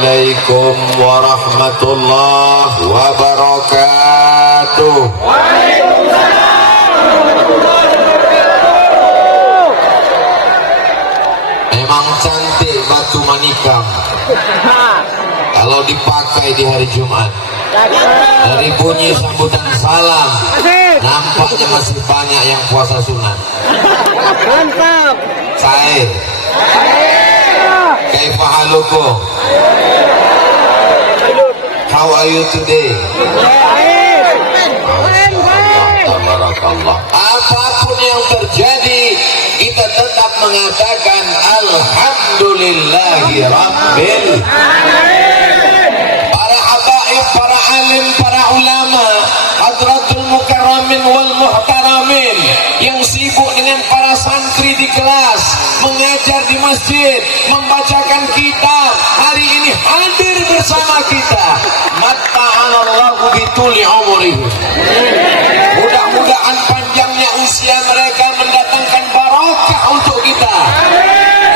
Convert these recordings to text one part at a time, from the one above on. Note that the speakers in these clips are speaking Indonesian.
Assalamualaikum warahmatullahi wabarakatuh. Memang cantik batu manikam kalau dipakai di hari Jumat. Dari bunyi sambutan salam nampaknya masih banyak yang puasa sunat. Mantap. Saya kaifa halukum? How are you today? Tabarakallah. Apapun yang terjadi, kita tetap mengatakan alhamdulillahi rabbil alamin. Para habaib, para alim, para ulama, hadratul mukarramin wal muhtaramin yang sibuk dengan para santri di kelas, mengajar di masjid, membacakan kitab, hari ini hadir bersama kita. Matta'anallahu bituli umurihim. Mudah-mudahan panjangnya usia mereka mendatangkan barokah untuk kita.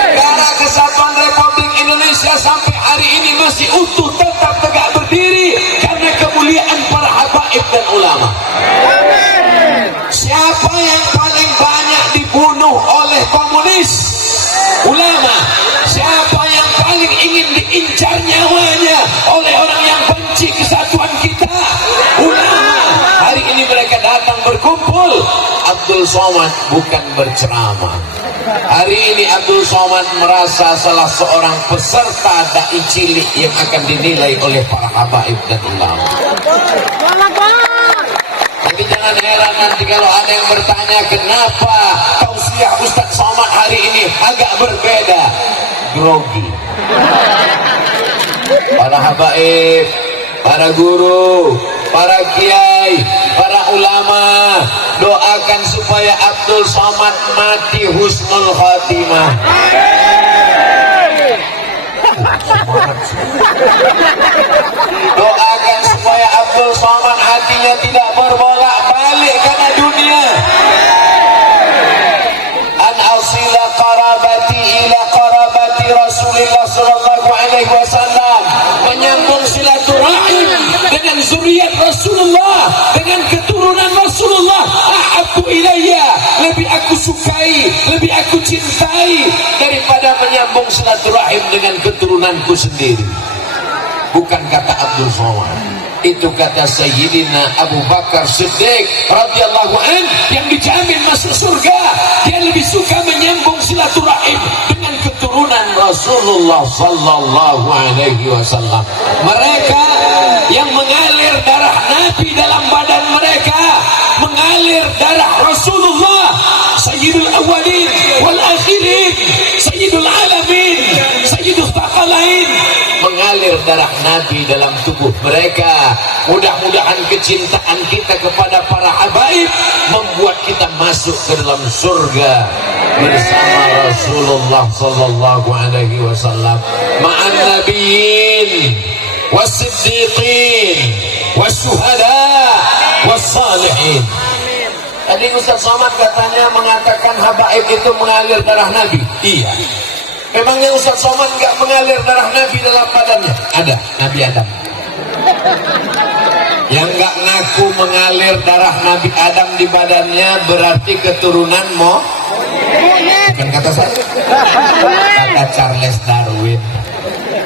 Negara Kesatuan Republik Indonesia sampai hari ini masih utuh, tetap tegak berdiri karena kemuliaan para habaib dan ulama. Siapa yang paling banyak dibunuh oleh komunis? Ulama. Siapa yang paling ingin diincar nyawanya oleh orang yang benci kesatuan kita? Ulama. Hari ini mereka datang berkumpul. Abdul Somad bukan berceramah. Hari ini Abdul Somad merasa salah seorang peserta dai cilik yang akan dinilai oleh para habaib dan ulama. Jadi jangan heran nanti kalau ada yang bertanya kenapa tausiah Ustaz Somad hari ini agak berbeda. Grogi. Para habaib, para guru, para kiai, para ulama, doakan supaya Abdul Somad mati husnul khatimah. Doakan supaya Abdul Somad hatinya tidak berbolak-balik karena dunia. An asila qarabati ila qarabati Rasulullah sallallahu alaihi wasallam, menyambung silaturahim dengan zuriat Rasulullah, dengan keturunan Rasulullah. Ahabbu ilayya, lebih aku sukai, lebih aku cintai daripada menyambung silaturahim dengan keturunanku sendiri. Bukan kata Abdul Somad, itu kata Sayyidina Abu Bakar Siddiq radhiyallahu an yang dijamin masuk surga. Dia lebih suka menyambung silaturahim dengan keturunan Rasulullah sallallahu alaihi wasallam. Mereka yang mengalir darah Nabi dalam badan mereka, mengalir darah Rasulullah, Sayyidul Awwalin wal Akhirin, Sayyidul Alamin, Sayyidul Thaqalain, mengalir darah Nabi dalam tubuh mereka. Mudah-mudahan kecintaan kita kepada para habaib membuat kita masuk ke dalam surga bersama Rasulullah sallallahu alaihi wasallam, ma'an nabiyyin was-siddiqin was-syuhada was-salihin. Tadi Ustaz Somad katanya mengatakan habaib itu mengalir darah Nabi. Iya. Memangnya Ustaz Somad nggak mengalir darah Nabi dalam badannya? Ada, Nabi Adam. Yang nggak ngaku mengalir darah Nabi Adam di badannya berarti keturunan bukan kata saya, kata Charles Darwin.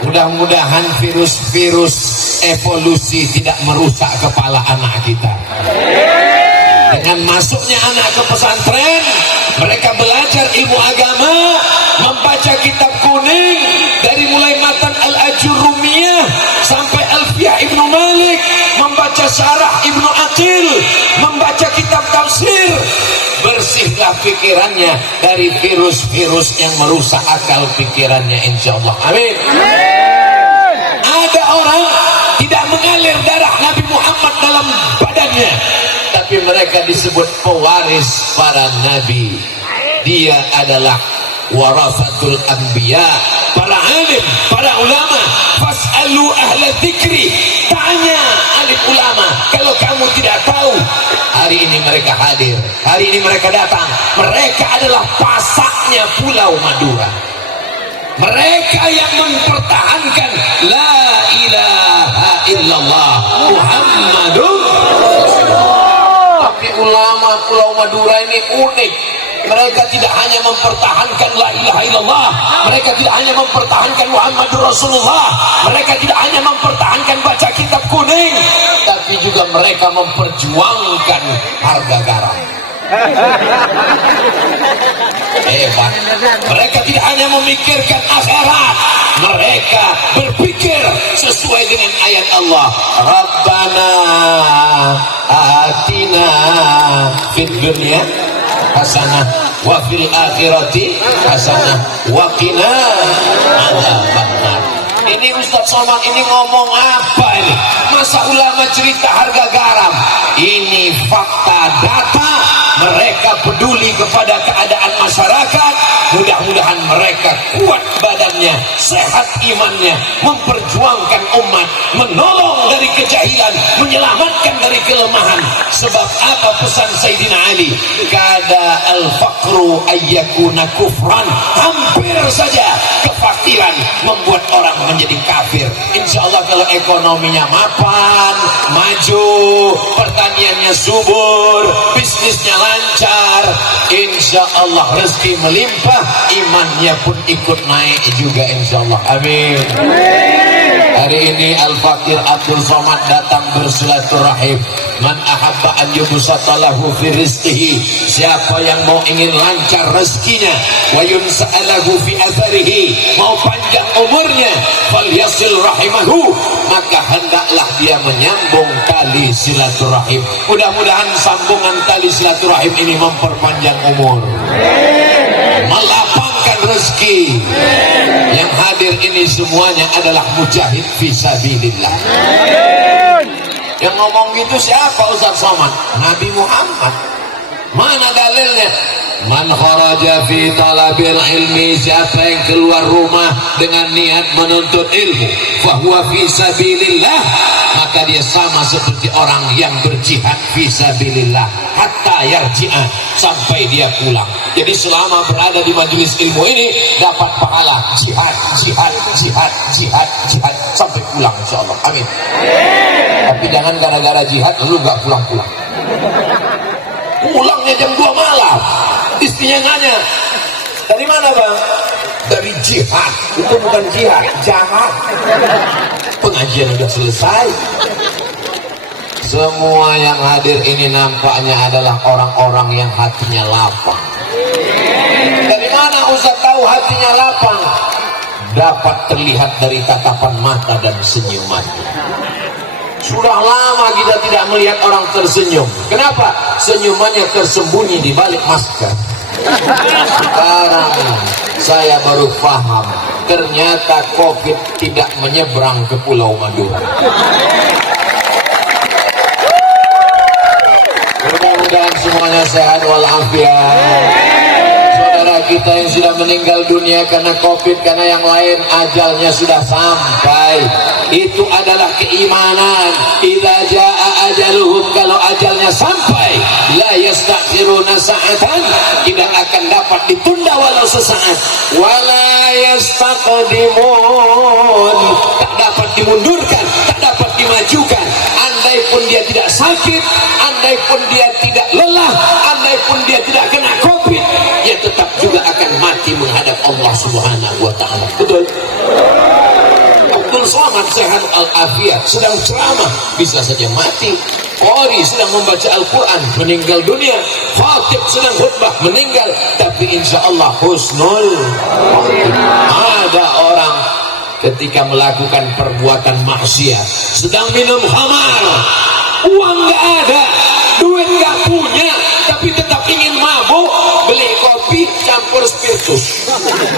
Mudah-mudahan virus-virus evolusi tidak merusak kepala anak kita. Dengan masuknya anak ke pesantren, mereka belajar ilmu agama, membaca kitab kuning dari mulai matan Al-Ajurrumiyah sampai Alfiyah Ibnu Malik, membaca syarah Ibnu Aqil, membaca kitab tafsir. Bersihlah pikirannya dari virus-virus yang merusak akal pikirannya, insyaallah. Amin. Ada orang tidak mengalir darah Nabi Muhammad dalam badannya, tapi mereka disebut pewaris para nabi. Dia adalah warasatul anbiya, para alim, para ulama. Fas'alu ahla dzikri, tanya alim ulama kalau kamu tidak tahu. Hari ini mereka hadir, hari ini mereka datang. Mereka adalah pasaknya Pulau Madura. mereka yang mempertahankan la ilaha illallah Muhammadun Rasulullah. Tapi ulama Pulau Madura ini unik. Mereka tidak hanya mempertahankan la ilaha illallah, mereka tidak hanya mempertahankan Muhammadur Rasulullah, mereka tidak hanya mempertahankan baca kitab kuning, tapi juga mereka memperjuangkan harga garam. Hebat. Mereka tidak hanya memikirkan akhirat, mereka berpikir sesuai dengan ayat Allah. Rabbana atina fid dunya hasanah wa fil akhirati hasanah wa qina adzabannar. Ini Ustaz Somad ini ngomong apa ini? Masa ulama cerita harga garam? Ini fakta data. Mereka peduli kepada keadaan masyarakat. Mudah-mudahan mereka kuat badannya, sehat imannya, memperjuangkan umat, menolong dari kejahilan, menyelamatkan dari kelemahan. Sebab apa pesan Sayyidina Ali? Kada al-faqru ayyakuna kufran. Hampir saja kefakiran membuat orang menjadi kafir. Insya Allah kalau ekonominya mapan, maju, pertaniannya subur, bisnisnya lancar, insya Allah rezeki melimpah, imannya pun ikut naik juga insya Allah. Amin. Hari ini Al-Fakir Abdul Somad datang bersilaturahim. Man ahabba an yubsatalahu fi rizqihi, siapa yang mau ingin lancar rezekinya, wa yunsa'alahu fi atharihi, mau panjang umurnya, falyasil rahimahu, maka hendaklah dia menyambung tali silaturahim. Mudah-mudahan sambungan tali silaturahim ini memperpanjang umur, melapangkan rezeki. Yang hadir ini semuanya adalah mujahid fisabilillah. Yang ngomong gitu siapa Ustaz Somad? Nabi Muhammad. Mana dalilnya? Man kharaja fi talabil ilmi, siapa yang keluar rumah dengan niat menuntut ilmu, fahuwa fi sabilillah, maka dia sama seperti orang yang berjihad fi sabilillah hatta yarji'a, sampai dia pulang. Jadi selama berada di majelis ilmu ini dapat pahala jihad, jihad, jihad, jihad, jihad sampai pulang insyaallah. Amin. Tapi jangan gara-gara jihad lalu nggak pulang-pulang. Pulangnya jam 2 malam. Istrinya nanya, dari mana bang? Dari jihad. Itu bukan jihad, jahat. Pengajian udah selesai. Semua yang hadir ini nampaknya adalah orang-orang yang hatinya lapang. Dari mana Ustaz tahu hatinya lapang? Dapat terlihat dari tatapan mata dan senyumannya. Sudah lama kita tidak melihat orang tersenyum. Kenapa? Senyumannya tersembunyi di balik masker. Sekarang saya baru paham, ternyata COVID tidak menyeberang ke Pulau Madura. Mudah-mudahan semuanya sehat walafiat. Saudara kita yang sudah meninggal dunia karena COVID, karena yang lain, ajalnya sudah sampai. Itu adalah keimanan. Idza jaa ajaluhum, kalau ajalnya sampai, la yastakhiruna sa'atan, tidak akan dapat ditunda walau sesaat. Wala yastaqdimun, tak dapat dimundurkan, tak dapat dimajukan. Andai pun dia tidak sakit, andai pun dia tidak lelah, andai pun dia tidak kena COVID, dia tetap juga akan mati menghadap Allah Subhanahu wa ta'ala. Betul? Abdul Somad sehat al-afiyat, sedang ceramah, bisa saja mati. Qori sedang membaca Al-Quran, meninggal dunia. Khatib sedang khutbah, meninggal. Tapi insya Allah husnul. Ada orang ketika melakukan perbuatan maksiat, sedang minum khamar, uang nggak ada, duit nggak punya, tapi tetap ingin mabuk, beli kopi campur spiritus.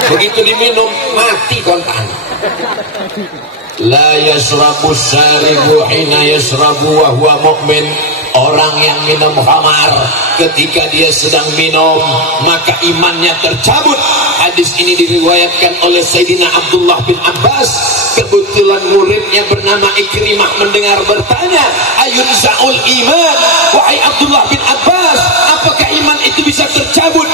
Begitu diminum mati kontan. La yasrabu syaribu hina yasrabu wa huwa mu'min. Orang yang minum khamar ketika dia sedang minum maka imannya tercabut. Hadis ini diriwayatkan oleh Sayyidina Abdullah bin Abbas. Kebetulan muridnya bernama Ikrimah mendengar bertanya, ayun za'ul iman, wahai Abdullah bin Abbas, apakah iman itu bisa tercabut?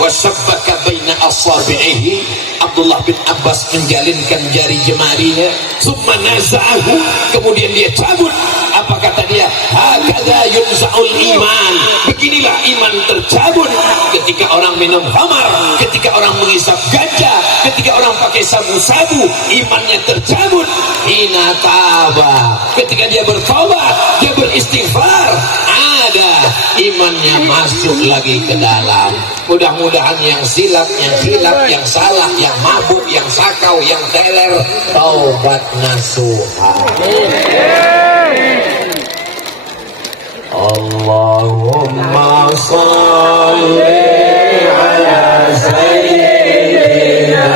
Wasabbaka baina asabi'ihi, Abdullah bin Abbas menjalinkan jari jemarinya, summa naza'ahu, kemudian dia cabut. Apa kata dia? Hakadha yunza'ul iman, beginilah iman tercabut. Ketika orang minum khamar, ketika orang menghisap ganja, ketika orang pakai sabu-sabu, imannya tercabut. Hina taba, ketika dia bertobat, dia beristighfar, ada imannya masuk lagi ke dalam. Mudah-mudahan yang silap, yang hilap, yang salah, yang mabuk, yang sakau, yang teler, taubat nasuha. Allahumma salli ala sayyidina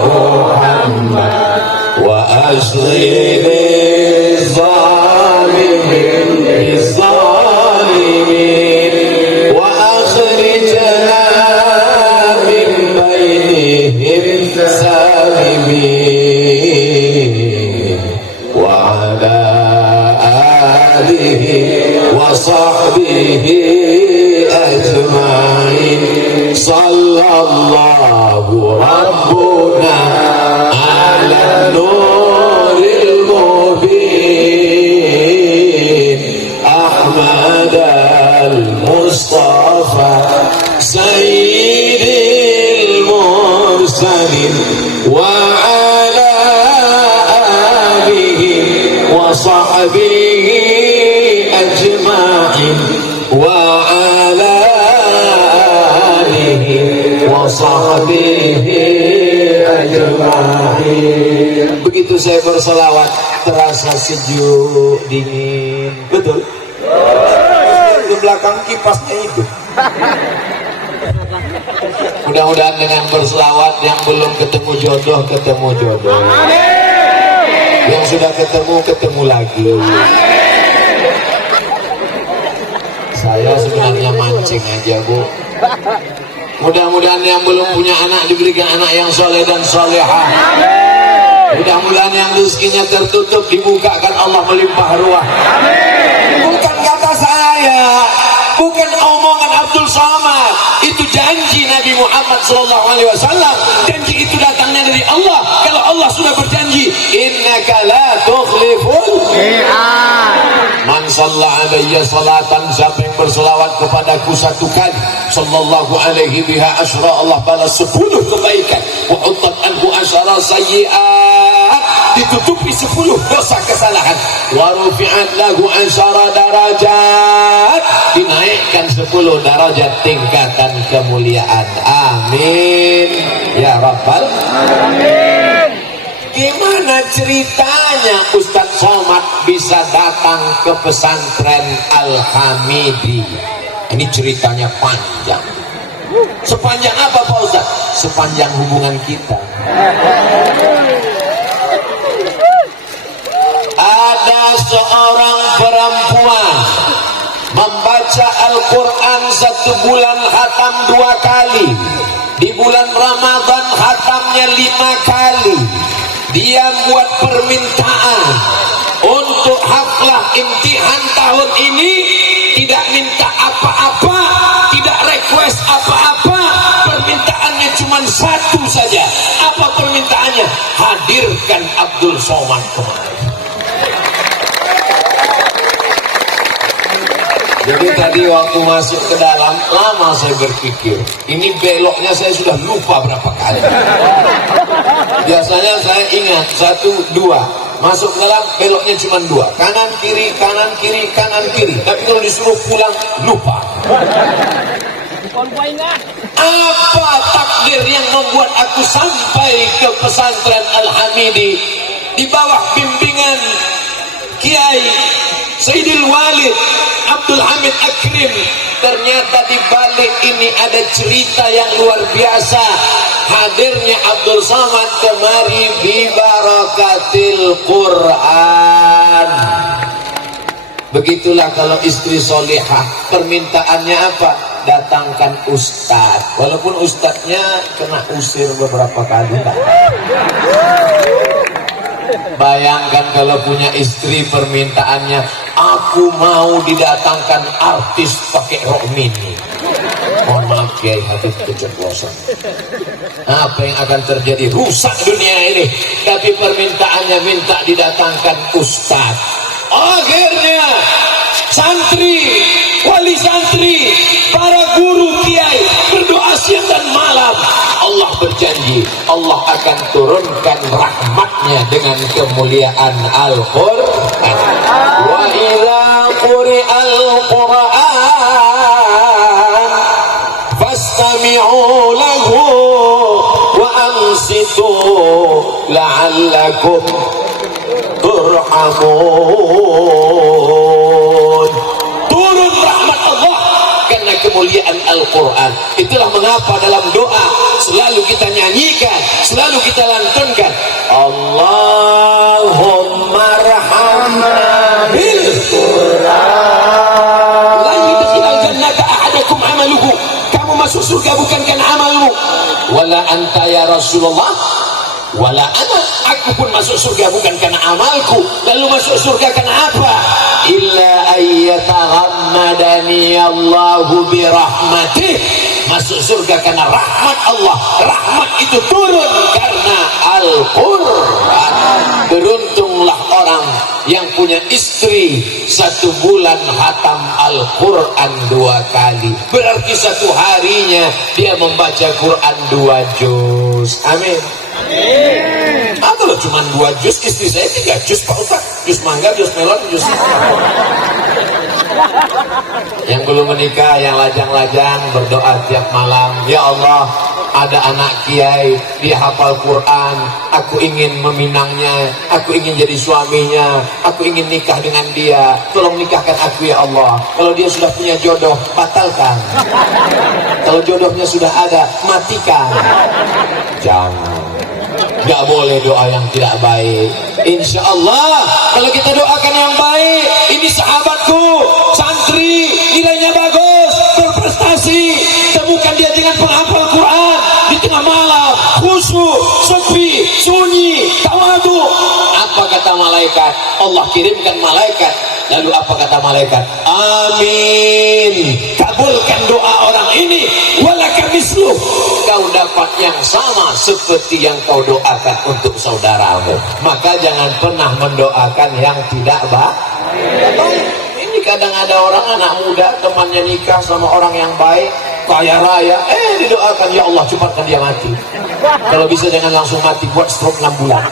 Muhammad wa asli وصحبه أجمعين صلى الله ربنا على النور المبين أحمد المصطفى سيد المرسلين وعلى آله وصحبه أجمعين وعلى آله وصحبه أجمعين. Begitu saya berselawat terasa sejuk dingin. Betul? Di belakang kipasnya itu. Mudah-mudahan dengan berselawat yang belum ketemu jodoh ketemu jodoh. Yang sudah ketemu lagi. Saya sebenarnya mancing aja, Bu. Mudah-mudahan yang belum punya anak diberikan anak yang soleh dan solehah. Mudah-mudahan yang rezekinya tertutup dibukakan Allah melimpah ruah. Bukan kata saya, bukan omongan Abdul Somad. Itu janji Nabi Muhammad SAW. Janji itu datangnya dari Allah. Kalau Allah sudah berjanji, innaka la tukhliful mi'ad. Man shalla alayya salatan, siapa yang berselawat kepadaku satu kali, sallallahu alaihi biha asyra, Allah balas 10 kebaikan. Wa uttat anhu asyara sayyi'at, ditutupi 10 dosa kesalahan. Wa rufi'at lahu asyara darajat, dinaikkan 10 derajat tingkatan kemuliaan. Amin ya rabbal alamin. Gimana ceritanya Ustadz Somad bisa datang ke pesantren Al-Hamidi? Ini ceritanya panjang. Sepanjang apa Pak Ustadz? Sepanjang hubungan kita. Ada seorang perempuan membaca Al-Quran 1 bulan khatam 2 kali. Di bulan Ramadan khatamnya 5 kali. Dia buat permintaan untuk haflah imtihan tahun ini, tidak minta apa-apa, tidak request apa-apa, permintaannya cuma satu saja. Apa permintaannya? Hadirkan Abdul Somad kemarin. Jadi tadi waktu masuk ke dalam, lama saya berpikir, ini beloknya saya sudah lupa berapa kali. Biasanya saya ingat 1, 2, masuk ke dalam beloknya cuma 2, kanan kiri kanan kiri kanan kiri. Tapi kalau disuruh pulang lupa. Apa takdir yang membuat aku sampai ke pesantren Al-Hamidi di bawah bimbingan Kiai Sayyidil Walid Abdul Hamid Akrim? Ternyata di balik ini ada cerita yang luar biasa. Hadirnya Abdul Somad kemari bi barakatil Quran. Begitulah kalau istri solehah, permintaannya apa? Datangkan ustadz. Walaupun ustadznya kena usir beberapa kali. Bayangkan kalau punya istri permintaannya, aku mau didatangkan artis pakai rok mini. Mohon maaf, Kiai Habib keceplosan. Apa yang akan terjadi? Rusak dunia ini. Tapi permintaannya minta didatangkan ustaz. Akhirnya santri, wali santri, para guru kiai berdoa siang dan malam. Allah berjanji Allah akan turunkan rahmatnya dengan kemuliaan Al-Quran. Wa idza quri'al Quran fastami'u lahu wa ansitu la'allakum turhamun. Turun rahmat Allah karena kemuliaan Al-Quran. Itulah mengapa dalam doa selalu kita nyanyikan, selalu kita lantunkan, Allahumma rahamna bil Quran la yudkhilal jannata ahadakum amaluhu. Kamu masuk surga bukan karena amalmu. Wala anta ya Rasulullah wala ana, aku pun masuk surga bukan karena amalku. Lalu masuk surga karena apa? Illa ayyataghammadani Allahu birahmatih. Masuk surga karena rahmat Allah. Rahmat itu turun karena Al-Quran. Beruntunglah orang yang punya istri 1 bulan hatam Al-Quran 2 kali. Berarti 1 harinya dia membaca Quran 2 juz. Amin. Atau loh cuma 2 juz, istri saya 3 juz Pak Ustaz. Juz mangga, juz melon, juz. Yang belum menikah, yang lajang-lajang berdoa tiap malam, ya Allah, ada anak kiai, dia hafal Quran, aku ingin meminangnya, aku ingin jadi suaminya, aku ingin nikah dengan dia, tolong nikahkan aku ya Allah. Kalau dia sudah punya jodoh, batalkan. Kalau jodohnya sudah ada, matikan. Jangan. Gak boleh doa yang tidak baik. Insya Allah kalau kita doakan yang baik, ini sahabatku, santri, nilainya bagus, berprestasi, temukan dia dengan penghafal Quran di tengah malam, khusyuk, sepi, sunyi, tawadu. Apa kata malaikat? Allah kirimkan malaikat. Lalu apa kata malaikat? Amin, kabulkan doa orang ini. Walaka misluh, kau dapat yang sama seperti yang kau doakan untuk saudaramu. Maka jangan pernah mendoakan yang tidak baik. Ini kadang ada orang anak muda temannya nikah sama orang yang baik, kaya raya, didoakan, ya Allah cepatkan dia mati. Kalau bisa jangan langsung mati, buat stroke 6 bulan.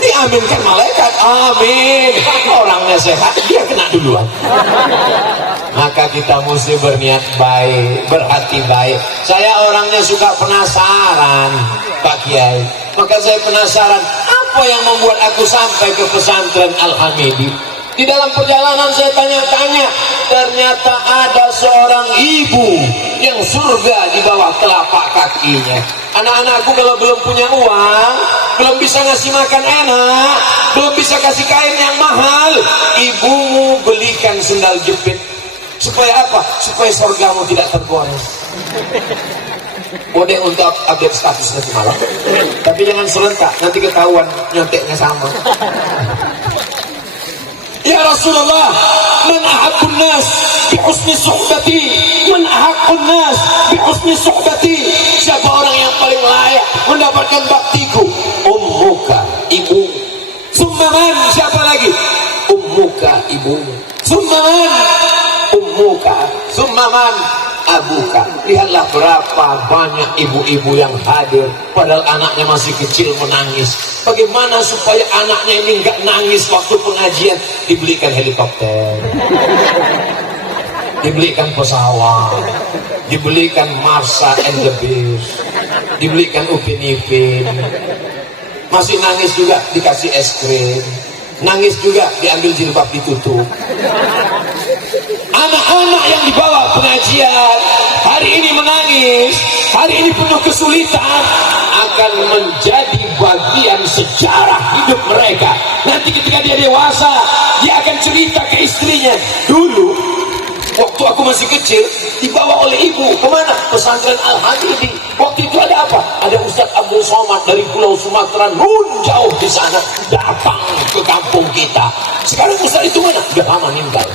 Diaminkan malaikat, amin. Orangnya sehat, dia kena duluan. Maka kita mesti berniat baik, berhati baik. Saya orangnya suka penasaran, Pak Kiai. Maka saya penasaran, apa yang membuat aku sampai ke pesantren Al-Hamidi? Di dalam perjalanan saya tanya-tanya, ternyata ada seorang ibu yang surga di bawah telapak kakinya. Anak-anakku kalau belum punya uang, belum bisa ngasih makan enak, belum bisa kasih kain yang mahal, ibumu belikan sendal jepit. Supaya apa? Supaya surgamu tidak tergores. Boleh untuk update status nanti malam, tapi jangan serentak, nanti ketahuan nyonteknya sama. Ya Rasulullah, man ahabbun nas bi husni suhbati, man ahabbun nas bi husni suhbati. Siapa orang yang paling layak mendapatkan baktiku? Ummuka, ibu. Summan, siapa lagi? Ummuka, ibu. Summan, ummuka. Summan, abuka. Lihatlah berapa banyak ibu-ibu yang hadir padahal anaknya masih kecil menangis. Bagaimana supaya anaknya ini nggak nangis waktu pengajian? Dibelikan helikopter, dibelikan pesawat, dibelikan Marsa and the Beast, dibelikan Upin Ipin. Masih nangis juga dikasih es krim, nangis juga diambil jilbab ditutup. Anak-anak yang dibawa pengajian hari ini menangis, hari ini penuh kesulitan, akan menjadi bagian sejarah hidup mereka. Nanti ketika dia dewasa, dia akan cerita ke istrinya, dulu waktu aku masih kecil dibawa oleh ibu kemana? Pesantren Al-Hamidi. Waktu itu ada apa? Ada Ustadz Abdul Somad dari Pulau Sumatera, nun jauh di sana, datang ke kampung kita. Sekarang Ustadz itu mana? Udah lama meninggal.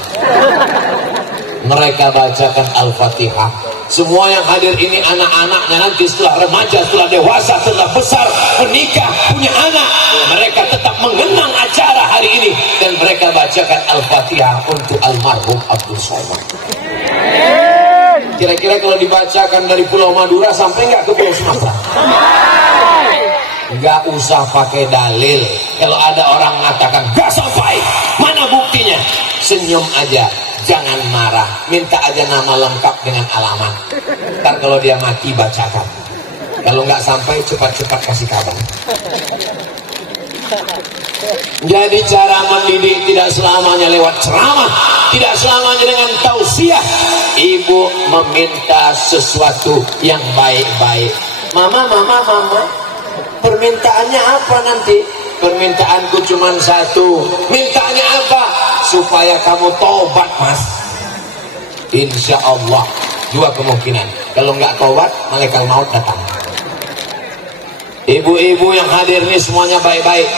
Mereka bacakan Al-Fatihah Semua yang hadir ini anak-anaknya nanti setelah remaja, setelah dewasa, setelah besar, menikah, punya anak, mereka tetap mengenang acara hari ini dan mereka bacakan Al-Fatihah untuk almarhum Abdul Somad. Kira-kira kalau dibacakan dari Pulau Madura sampai nggak ke Pulau Sumatera? Nggak usah pakai dalil. Kalau ada orang mengatakan nggak sampai, mana buktinya? Senyum aja. Jangan marah, minta aja nama lengkap dengan alamat. Ntar kalau dia mati bacakan. Kalau nggak sampai cepat-cepat kasih kabar. Jadi cara mendidik tidak selamanya lewat ceramah, tidak selamanya dengan tausiah. Ibu meminta sesuatu yang baik-baik. Mama, permintaannya apa nanti? Permintaanku cuma satu. Mintanya apa? Supaya kamu tobat, Mas. Insya Allah. Dua kemungkinan. Kalau nggak tobat, malaikat maut datang. Ibu-ibu yang hadir ini semuanya baik-baik.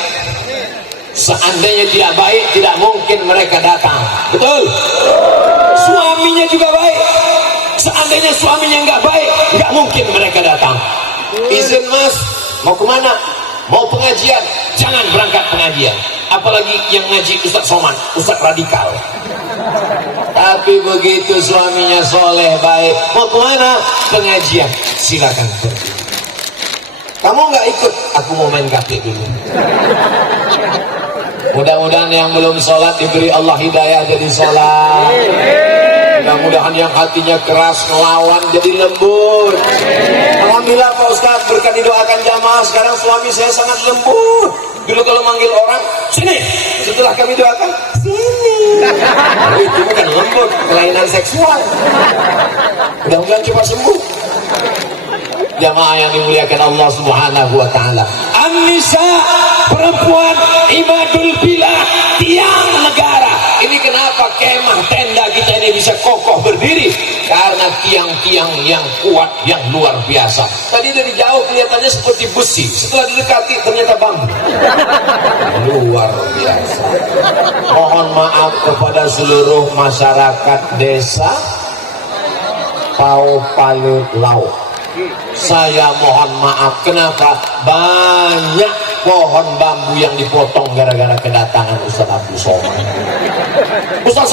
Seandainya tidak baik, tidak mungkin mereka datang. Betul? Suaminya juga baik. Seandainya suaminya nggak baik, nggak mungkin mereka datang. Izin, Mas, mau kemana? Mau pengajian? Jangan berangkat pengajian. Apalagi yang ngaji Ustaz Somad, Ustaz radikal. Tapi begitu suaminya soleh baik, mau kemana? Pengajian. Silakan pergi. Kamu nggak ikut? Aku mau main kaki dulu. Mudah-mudahan yang belum sholat diberi Allah hidayah jadi sholat. Mudah-mudahan yang hatinya keras ngelawan jadi lembut. Alhamdulillah Pak Ustaz, berkat didoakan jamaah sekarang suami saya sangat lembut. Dulu kalau manggil orang, sini. Setelah kami doakan, sini. Oh, itu bukan lembut, kelainan seksual. Mudah-mudahan cepat sembuh. Jamaah yang dimuliakan Allah Subhanahu wa taala. An-nisa, perempuan imadul bilah, tiang negara. Ini kenapa kemah tenda kita ini bisa kokoh berdiri? Karena tiang-tiang yang kuat, yang luar biasa. Tadi dari jauh kelihatannya seperti besi, setelah didekati ternyata bambu. Luar biasa. Mohon maaf kepada seluruh masyarakat desa Pau Palu Lau. Saya mohon maaf, kenapa banyak pohon bambu yang dipotong gara-gara kedatangan Ustaz Abdul Somad. Ustaz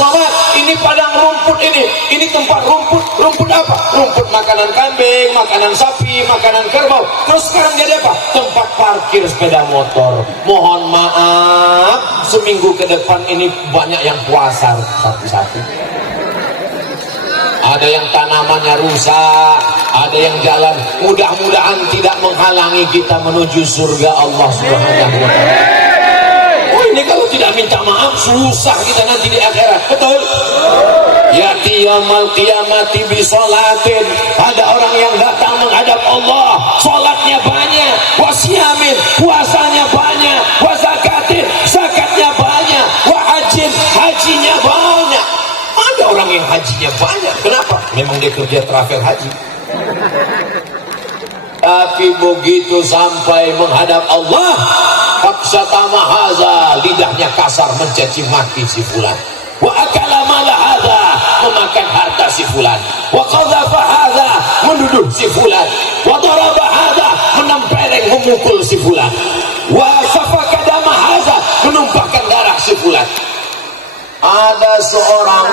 Somad, ini padang rumput ini tempat rumput apa? Rumput makanan kambing, makanan sapi, makanan kerbau. Terus sekarang jadi apa? Tempat parkir sepeda motor. Mohon maaf, seminggu ke depan ini banyak yang puasa satu-satu. Ada yang tanamannya rusak, ada yang jalan. Mudah-mudahan tidak menghalangi kita menuju surga Allah Subhanahu wa taala. Oh, ini kalau tidak minta maaf susah kita nanti di akhirat. Betul? Yati yaumul qiyamati bi sholatin. Ada orang yang datang menghadap Allah, salatnya banyak, wasiyamin, puasanya banyak, wa zakatin, zakatnya banyak, wa hajin, hajinya banyak. Ada orang yang hajinya banyak. Kenapa? Memang dia kerja travel haji. Tapi begitu sampai menghadap Allah, faksatama haza, lidahnya kasar mencaci maki si fulan. Wa akala mala hadza, memakan harta si fulan. Wa qadhafa hadza, menuduh si fulan. Wa daraba hadza, menempeleng memukul si fulan. Wa safaka dama hadza, menumpahkan darah si fulan. Ada seorang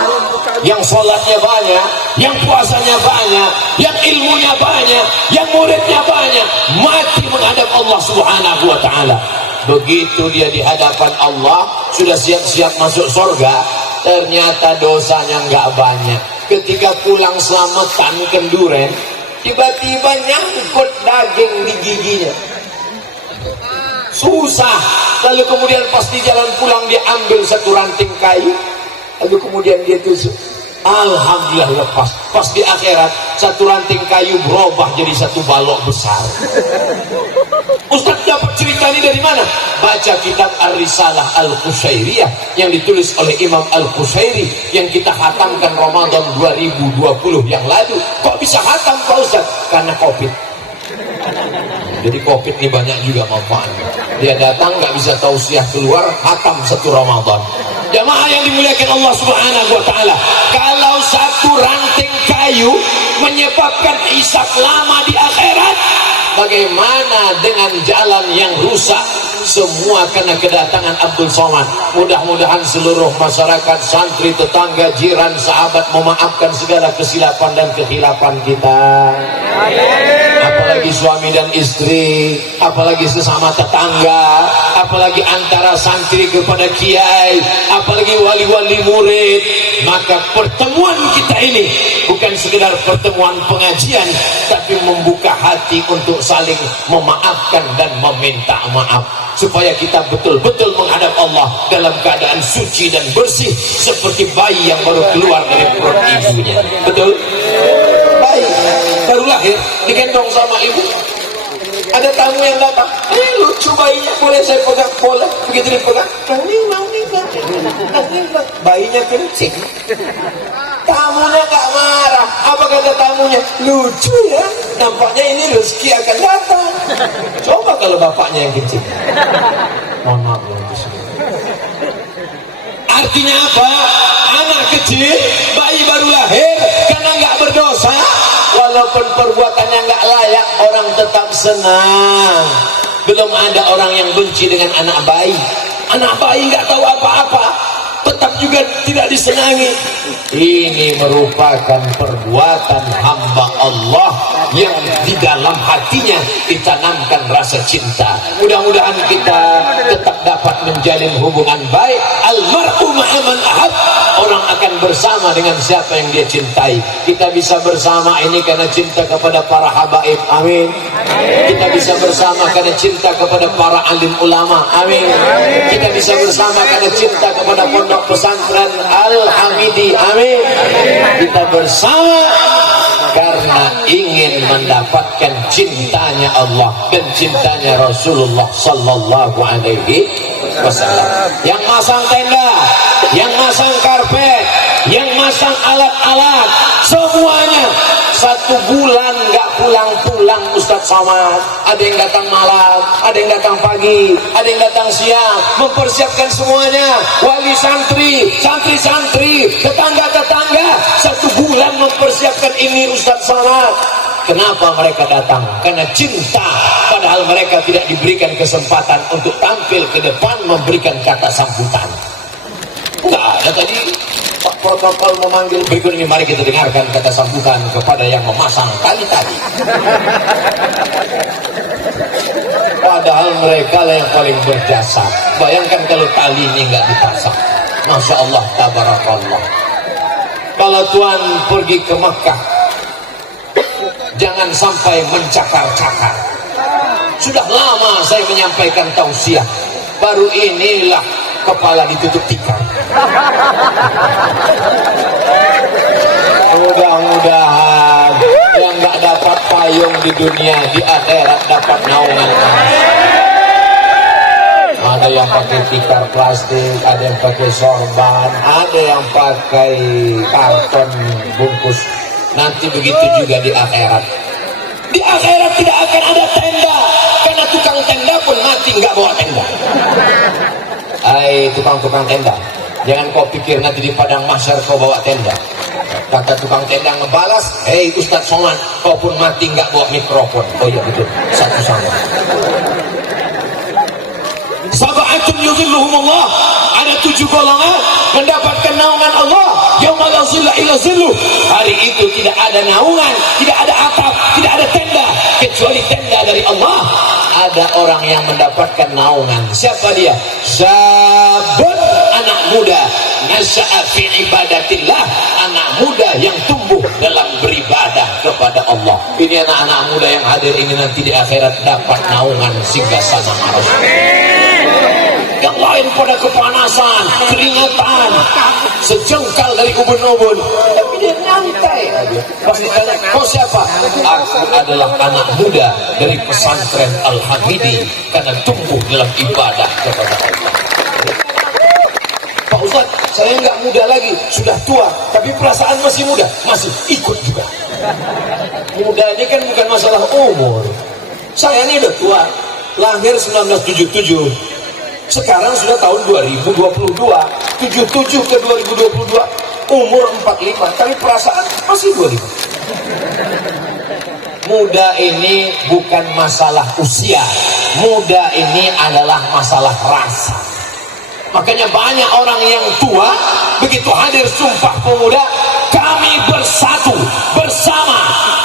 yang sholatnya banyak, yang puasanya banyak, yang ilmunya banyak, yang muridnya banyak, mati menghadap Allah Subhanahu wa taala. Begitu dia di hadapan Allah, sudah siap-siap masuk surga, ternyata dosanya nggak banyak. Ketika pulang selamatan kenduren, tiba-tiba nyangkut daging di giginya. Susah. Lalu kemudian pas di jalan pulang dia ambil satu ranting kayu, lalu kemudian dia tusuk. Alhamdulillah lepas. Pas di akhirat satu ranting kayu berubah jadi satu balok besar. Ustaz dapat cerita ini dari mana? Baca kitab Ar-Risalah Al-Qushairiyah yang ditulis oleh Imam Al-Qushairi yang kita khatamkan Ramadan 2020 yang lalu. Kok bisa khatam Pak Ustaz? Karena Covid. Jadi Covid ini banyak juga manfaatnya. Dia datang nggak bisa tausiah keluar, khatam satu Ramadan. Jamaah yang dimuliakan Allah Subhanahu wa taala, kalau satu ranting kayu menyebabkan hisab lama di akhirat. Bagaimana dengan jalan yang rusak? Semua karena kedatangan Abdul Somad. Mudah-mudahan seluruh masyarakat, santri, tetangga, jiran, sahabat memaafkan segala kesilapan dan kehilapan kita. Apalagi suami dan istri, apalagi sesama tetangga, apalagi antara santri kepada kiai, apalagi wali-wali murid. Maka pertemuan kita ini bukan sekedar pertemuan pengajian, tapi membuka hati untuk saling memaafkan dan meminta maaf, supaya kita betul-betul menghadap Allah dalam keadaan suci dan bersih, seperti bayi yang baru keluar dari perut ibunya. Betul? Bayi baru lahir digendong sama ibu. Ada tamu yang datang, lucu bayinya, boleh saya pegang? Boleh. Begitu dipegang, bayinya kencing. Tamunya gak marah. Apa kata tamunya? Lucu ya, nampaknya ini rezeki akan datang. Coba kalau bapaknya yang kencing. Mohon maaf ya. Artinya apa? Anak kecil, bayi baru lahir, karena gak berdosa, walaupun perbuatannya gak layak, orang tetap senang. Belum ada orang yang benci dengan anak bayi. Anak bayi gak tahu apa-apa, tetap juga tidak disenangi. Ini merupakan perbuatan hamba Allah yang di dalam hatinya ditanamkan rasa cinta. Mudah-mudahan kita tetap dapat menjalin hubungan baik. Almar'u ma'a man ahab. Orang akan bersama dengan siapa yang dia cintai. Kita bisa bersama ini karena cinta kepada para habaib. Amin. Kita bisa bersama karena cinta kepada para alim ulama. Amin. Kita bisa bersama karena cinta kepada pondok pesantren Al-Hamidi. Amin. Kita bersama karena ingin mendapatkan cintanya Allah dan cintanya Rasulullah sallallahu alaihi wasallam. Yang masang tenda, yang masang karpet, yang masang alat-alat, semuanya 1 bulan nggak pulang-pulang Ustadz Somad. Ada yang datang malam, ada yang datang pagi, ada yang datang siang, mempersiapkan semuanya. Wali santri, santri-santri, tetangga-tetangga, 1 bulan mempersiapkan ini Ustadz Somad. Kenapa mereka datang? Karena cinta, padahal mereka tidak diberikan kesempatan untuk tampil ke depan memberikan kata sambutan. Enggak ada tadi. Pak protokol memanggil berikut ini, mari kita dengarkan kata sambutan kepada yang memasang tali tadi. Padahal mereka lah yang paling berjasa. Bayangkan kalau tali ini nggak dipasang. Masya Allah, tabarakallah. Kalau Tuhan pergi ke Mekah, jangan sampai mencakar-cakar. Sudah lama saya menyampaikan tausiah, baru inilah kepala ditutup tikar. Mudah-mudahan yang nggak dapat payung di dunia, di akhirat dapat naungan. Ada yang pakai tikar plastik, ada yang pakai sorban, ada yang pakai karton bungkus. Nanti begitu juga di akhirat. Di akhirat tidak akan ada tenda, karena tukang tenda pun mati nggak bawa tenda. Hai tukang-tukang tenda, jangan kau pikir nanti di padang mahsyar kau bawa tenda. Kata tukang tenda ngebalas, hei Ustadz Somad, kau pun mati nggak bawa mikrofon. Oh iya betul, satu sama. Sab'atun yuzilluhumullah, ada 7 golongan mendapatkan naungan Allah. Yauma la zilla illa zilluh. Hari itu tidak ada naungan, tidak ada atap, tidak ada tenda kecuali tenda dari Allah. Ada orang yang mendapatkan naungan. Siapa dia? Syabun, anak muda, nasya'a fi ibadatillah, anak muda yang tumbuh dalam beribadah kepada Allah. Ini anak-anak muda yang hadir ini nanti di akhirat dapat naungan singgasana Rasul. Yang lain pada kepanasan, keringatan, sejengkal dari ubun-ubun, tapi dia nyantai aja. Pas ditanya, kau siapa? Aku adalah anak muda dari pesantren Al-Hamidi, karena tumbuh dalam ibadah kepada Allah. Pak Ustadz, saya nggak muda lagi, sudah tua, tapi perasaan masih muda, masih ikut juga. Muda ini kan bukan masalah umur. Saya ini udah tua, lahir 1977. Sekarang sudah tahun 2022, 77 ke 2022, umur 45, tapi perasaan masih 2000. Muda ini bukan masalah usia, muda ini adalah masalah rasa. Makanya banyak orang yang tua begitu hadir Sumpah Pemuda, kami bersatu bersama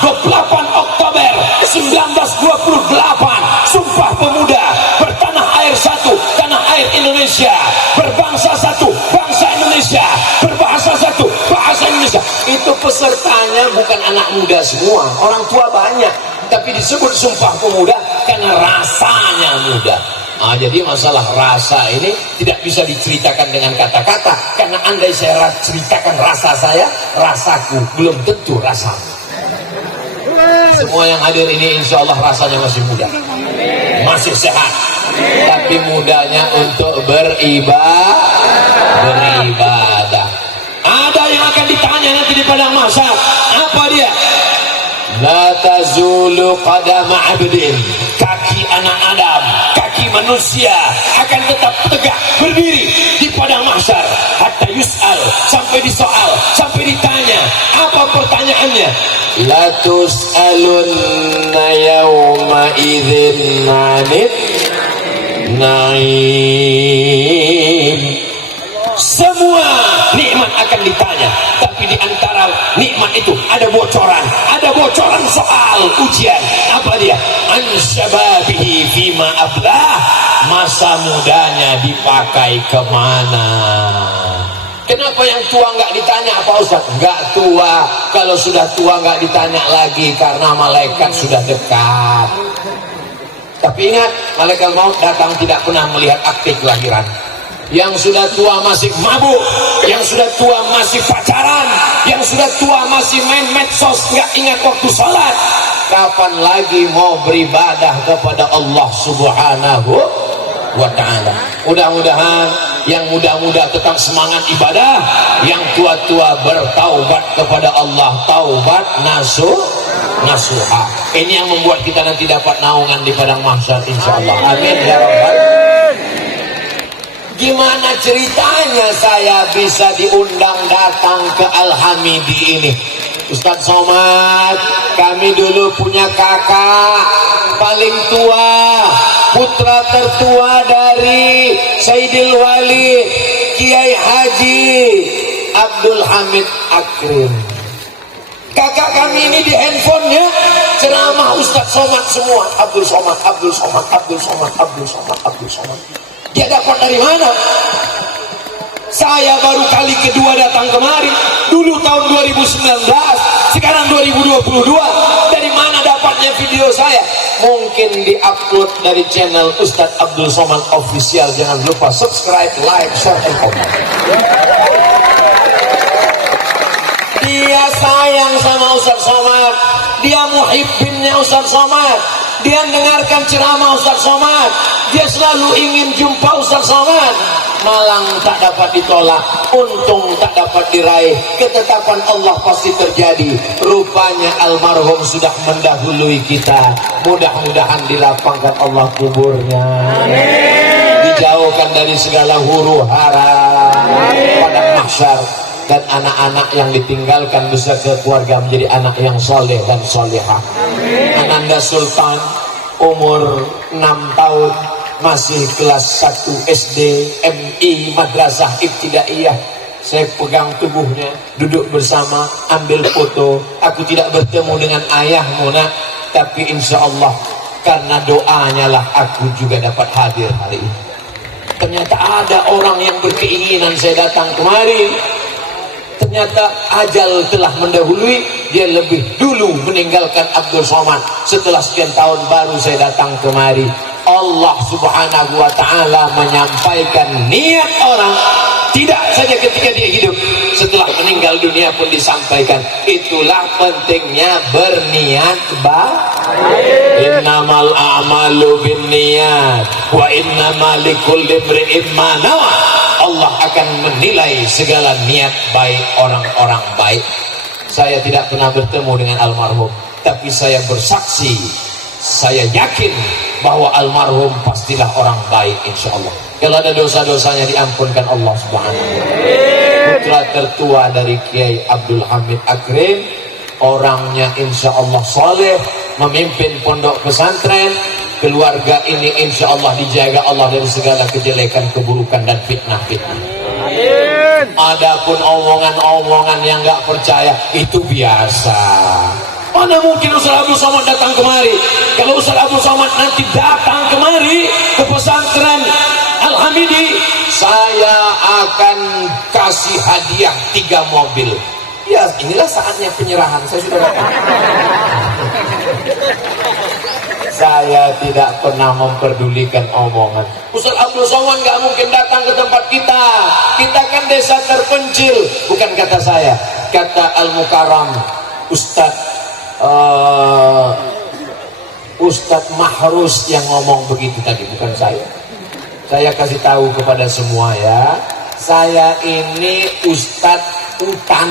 28 Oktober 1928, Sumpah Pemuda, bertanah air satu, tanah air Indonesia, berbangsa satu, bangsa Indonesia, berbahasa satu, bahasa Indonesia. Itu pesertanya bukan anak muda semua, orang tua banyak, tapi disebut Sumpah Pemuda karena rasanya muda. Nah, jadi masalah rasa ini tidak bisa diceritakan dengan kata-kata, karena andai saya ceritakan rasa saya, rasaku belum tentu rasamu. Semua yang hadir ini insya Allah rasanya masih muda, masih sehat, tapi mudanya untuk beribadah. Ada yang akan ditanya nanti di padang mahsyar, apa dia? La tazulu qadama 'abdin, kaki anak Adam, kaki manusia akan tetap tegak berdiri di padang mahsyar hatta yus'al, sampai disoal, sampai ditanya. Apa pertanyaannya? La tus'alunna yawma idzin 'anil na'im. Semua nikmat akan ditanya, tapi di antara nikmat itu ada bocoran soal ujian. Apa dia? An syababihi fima ablah, masa mudanya dipakai kemana? Kenapa yang tua nggak ditanya? Apa Ustaz? Nggak tua. Kalau sudah tua nggak ditanya lagi, karena malaikat sudah dekat. Tapi ingat, malaikat maut datang tidak pernah melihat akte kelahiran. Yang sudah tua masih mabuk, yang sudah tua masih pacaran, yang sudah tua masih main medsos, nggak ingat waktu sholat. Kapan lagi mau beribadah kepada Allah Subhanahu wa ta'ala? Mudah-mudahan yang muda-muda tetap semangat ibadah, yang tua-tua bertaubat kepada Allah, taubat nasuha. Ini yang membuat kita nanti dapat naungan di padang mahsyar insyaallah. Amin ya rabbal. Gimana ceritanya saya bisa diundang datang ke Al-Hamidi ini? Ustadz Somad, kami dulu punya kakak paling tua, putra tertua dari Sayyidil Walid, Kiai Haji Abdul Hamid Akrim. Kakak kami ini di handphonenya ceramah Ustadz Somad semua. Abdul Somad, Abdul Somad, Abdul Somad, Abdul Somad, Abdul Somad. Dia dapat dari mana? Saya baru kali kedua datang kemari. Dulu tahun 2019, sekarang 2022. Dari mana dapatnya video saya? Mungkin diupload dari channel Ustadz Abdul Somad Official. Jangan lupa subscribe, like, share, dan komen. Dia sayang sama Ustadz Somad, dia muhibbinnya Ustadz Somad, dia dengarkan ceramah Ustadz Somad, dia selalu ingin jumpa Ustadz Somad. Malang tak dapat ditolak, untung tak dapat diraih, ketetapan Allah pasti terjadi. Rupanya almarhum sudah mendahului kita. Mudah-mudahan dilapangkan Allah kuburnya, dijauhkan dari segala huru hara pada mahsyar, dan anak-anak yang ditinggalkan beserta keluarga menjadi anak yang soleh dan solehah. Ananda Sultan umur 6 tahun, masih kelas 1 SD MI Madrasah Ibtidaiyah. Saya pegang tubuhnya, duduk bersama, ambil foto. Aku tidak bertemu dengan ayahmu nak, tapi insya Allah karena doanya lah aku juga dapat hadir hari ini. Ternyata ada orang yang berkeinginan saya datang kemari. Ternyata ajal telah mendahului, dia lebih dulu meninggalkan Abdul Somad. Setelah sekian tahun baru saya datang kemari. Allah Subhanahu wa ta'ala menyampaikan niat orang tidak saja ketika dia hidup, setelah meninggal dunia pun disampaikan. Itulah pentingnya berniat baik. Innamal a'malu binniyat wa innamal likulli imri'in ma nawa. Allah akan menilai segala niat baik orang-orang baik. Saya tidak pernah bertemu dengan almarhum, tapi saya bersaksi, saya yakin bahwa almarhum pastilah orang baik insya Allah. Kalau ada dosa-dosanya diampunkan Allah Subhanahu wa ta'ala. Putra tertua dari Kiai Abdul Hamid Akrim, orangnya insya Allah soleh, memimpin pondok pesantren, keluarga ini insya Allah dijaga Allah dari segala kejelekan, keburukan dan fitnah-fitnah. Adapun omongan-omongan yang nggak percaya itu biasa. Mana mungkin Ustaz Abdul Somad datang kemari? Kalau Ustaz Abdul Somad nanti datang kemari ke pesantren Al-Hamidi, saya akan kasih hadiah 3 mobil. Ya, inilah saatnya penyerahan. Saya sudah datang. Saya tidak pernah memperdulikan omongan. Ustaz Abdul Somad nggak mungkin datang ke tempat kita. Kita kan desa terpencil. Bukan kata saya, kata Al-Mukarram Ustadz Mahrus yang ngomong begitu tadi, bukan saya. Saya kasih tahu kepada semua ya, saya ini Ustadz Hutan,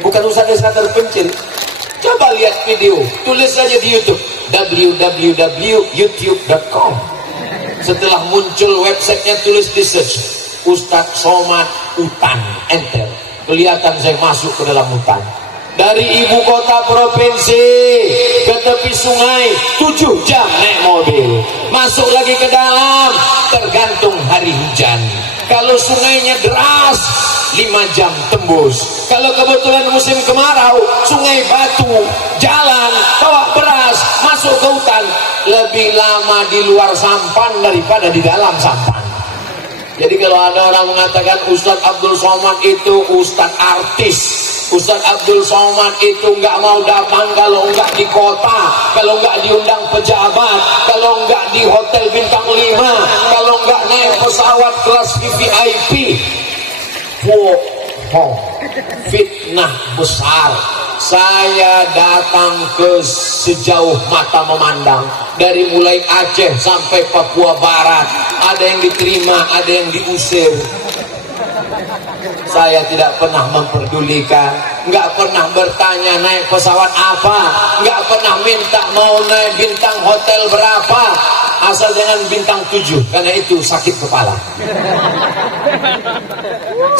bukan Ustadz desa terpencil. Coba lihat video, tulis saja di YouTube www.youtube.com. Setelah muncul websitenya, tulis di search Ustadz Somad Hutan, enter. Kelihatan saya masuk ke dalam hutan. Dari ibu kota provinsi ke tepi sungai 7 jam naik mobil, masuk lagi ke dalam tergantung hari hujan. Kalau sungainya deras 5 jam tembus. Kalau kebetulan musim kemarau, sungai batu, jalan bawa beras masuk ke hutan, lebih lama di luar sampan daripada di dalam sampan. Jadi kalau ada orang mengatakan Ustadz Abdul Somad itu Ustadz artis, Ustadz Abdul Somad itu nggak mau datang kalau nggak di kota, kalau nggak diundang pejabat, kalau nggak di hotel bintang 5, kalau nggak naik pesawat kelas VVIP. Fitnah besar. Saya datang ke sejauh mata memandang, dari mulai Aceh sampai Papua Barat, ada yang diterima, ada yang diusir. Saya tidak pernah memperdulikan, nggak pernah bertanya naik pesawat apa, nggak pernah minta mau naik bintang hotel berapa, asal jangan bintang 7, karena itu sakit kepala.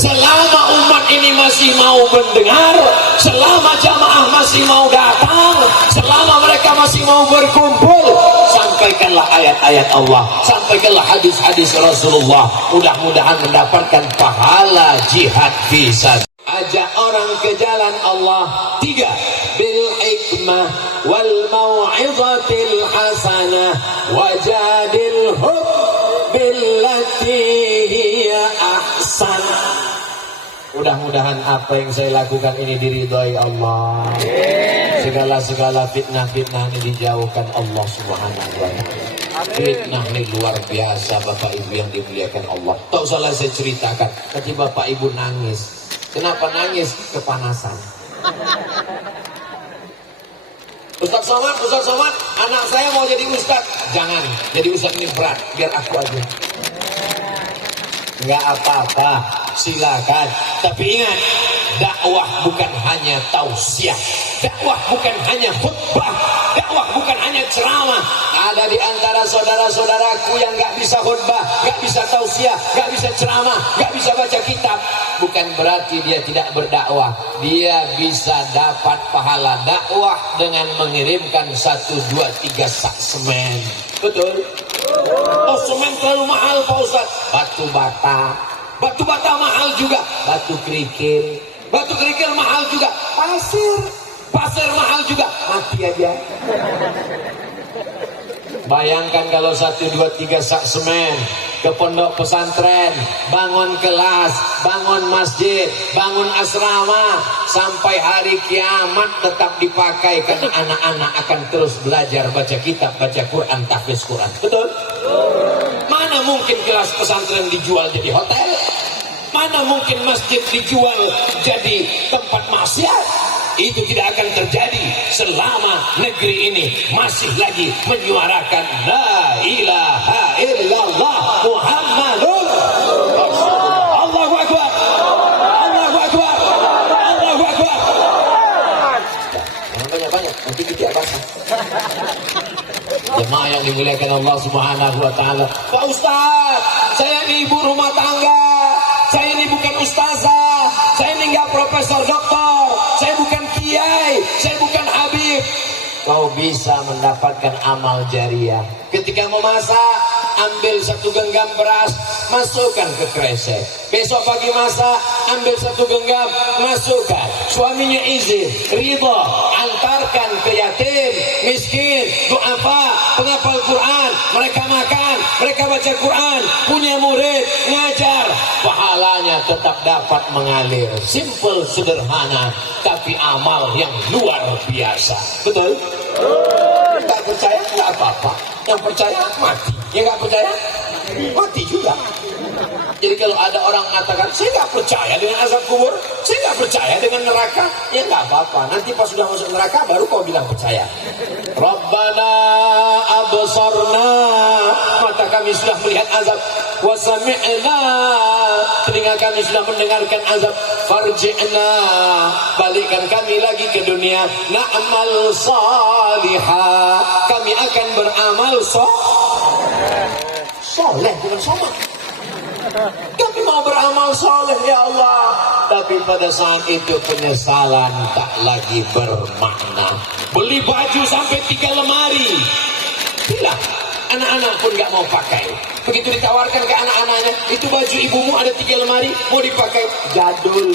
Selama umat ini masih mau mendengar, selama jamaah masih mau datang, selama mereka masih mau berkumpul, sampaikanlah ayat-ayat Allah, sampaikanlah hadis-hadis Rasulullah. Mudah-mudahan mendapatkan pahala jihad fisabilillah. Ajak orang ke jalan Allah. 3, bil hikmah wal mau'izatil hasanah wajadilhum billati hiya ahsan. Mudah-mudahan apa yang saya lakukan ini diridhai Allah. Segala-segala fitnah-fitnah ini dijauhkan Allah Subhanahu wa ta'ala. Fitnah ini luar biasa, Bapak Ibu yang dimuliakan Allah. Tak usah saya ceritakan. Tadi Bapak Ibu nangis. Kenapa nangis? Kepanasan. Ustadz Somad, anak saya mau jadi ustadz. Jangan, jadi ustadz ini berat, biar aku aja. Enggak apa-apa, silakan. Tapi ingat, dakwah bukan hanya tausiah, dakwah bukan hanya khutbah, dakwah bukan hanya ceramah. Ada di antara saudara-saudaraku yang nggak bisa khutbah, nggak bisa tausiah, nggak bisa ceramah, nggak bisa baca kitab. Bukan berarti dia tidak berdakwah. Dia bisa dapat pahala dakwah dengan mengirimkan 1, 2, 3 sak semen. Betul? Oh, semen terlalu mahal Pak Ustaz. Batu bata mahal juga. Batu kerikil mahal juga. Pasir mahal juga. Mati aja. Bayangkan kalau 1, 2, 3 sak semen ke pondok pesantren, bangun kelas, bangun masjid, bangun asrama, sampai hari kiamat tetap dipakai, karena anak-anak akan terus belajar baca kitab, baca Quran, tahfiz Quran. Betul? Mana mungkin kelas pesantren dijual jadi hotel? Mana mungkin masjid dijual jadi tempat maksiat? Itu tidak akan terjadi selama negeri ini masih lagi menyuarakan la ilaha illallah Muhammadur Rasulullah. Allahu Akbar, Allahu Akbar, Allahu Akbar. Jangan banyak-banyak, nanti kita basah. Jemaah yang dimuliakan Allah Subhanahu wa ta'ala. Pak Ustaz, saya ini ibu rumah tangga, saya ini bukan ustazah, saya ini enggak profesor doktor, saya bukan kiai. bisa mendapatkan amal jariah. Ketika memasak, ambil 1 genggam beras, masukkan ke kresek. Besok pagi masak, ambil 1 genggam, masukkan. Suaminya izin, ridha, antarkan ke yatim, miskin, duafa, penghafal Quran. Mereka makan, mereka baca Quran, punya murid, ngajar. Pahalanya tetap dapat mengalir. Simple, sederhana, tapi amal yang luar biasa. Betul? Tak percaya nggak apa-apa. Yang percaya mati. Yang nggak percaya mati juga. Jadi kalau ada orang mengatakan saya nggak percaya dengan azab kubur, saya nggak percaya dengan neraka, ya nggak apa-apa. Nanti pas sudah masuk neraka baru kau bilang percaya. Rabbana absarna, mata kami sudah melihat azab. Wa sami'na, telinga kami sudah mendengarkan azab. Farji'na, balikkan kami lagi ke dunia. Na'mal salihah, kami akan beramal soleh, bukan somah. Kami mau beramal soleh ya Allah. Tapi pada saat itu penyesalan tak lagi bermakna. Beli baju sampai 3 lemari, hilang. Anak-anak pun gak mau pakai. Begitu ditawarkan ke anak-anaknya, itu baju ibumu ada 3 lemari, mau dipakai, jadul.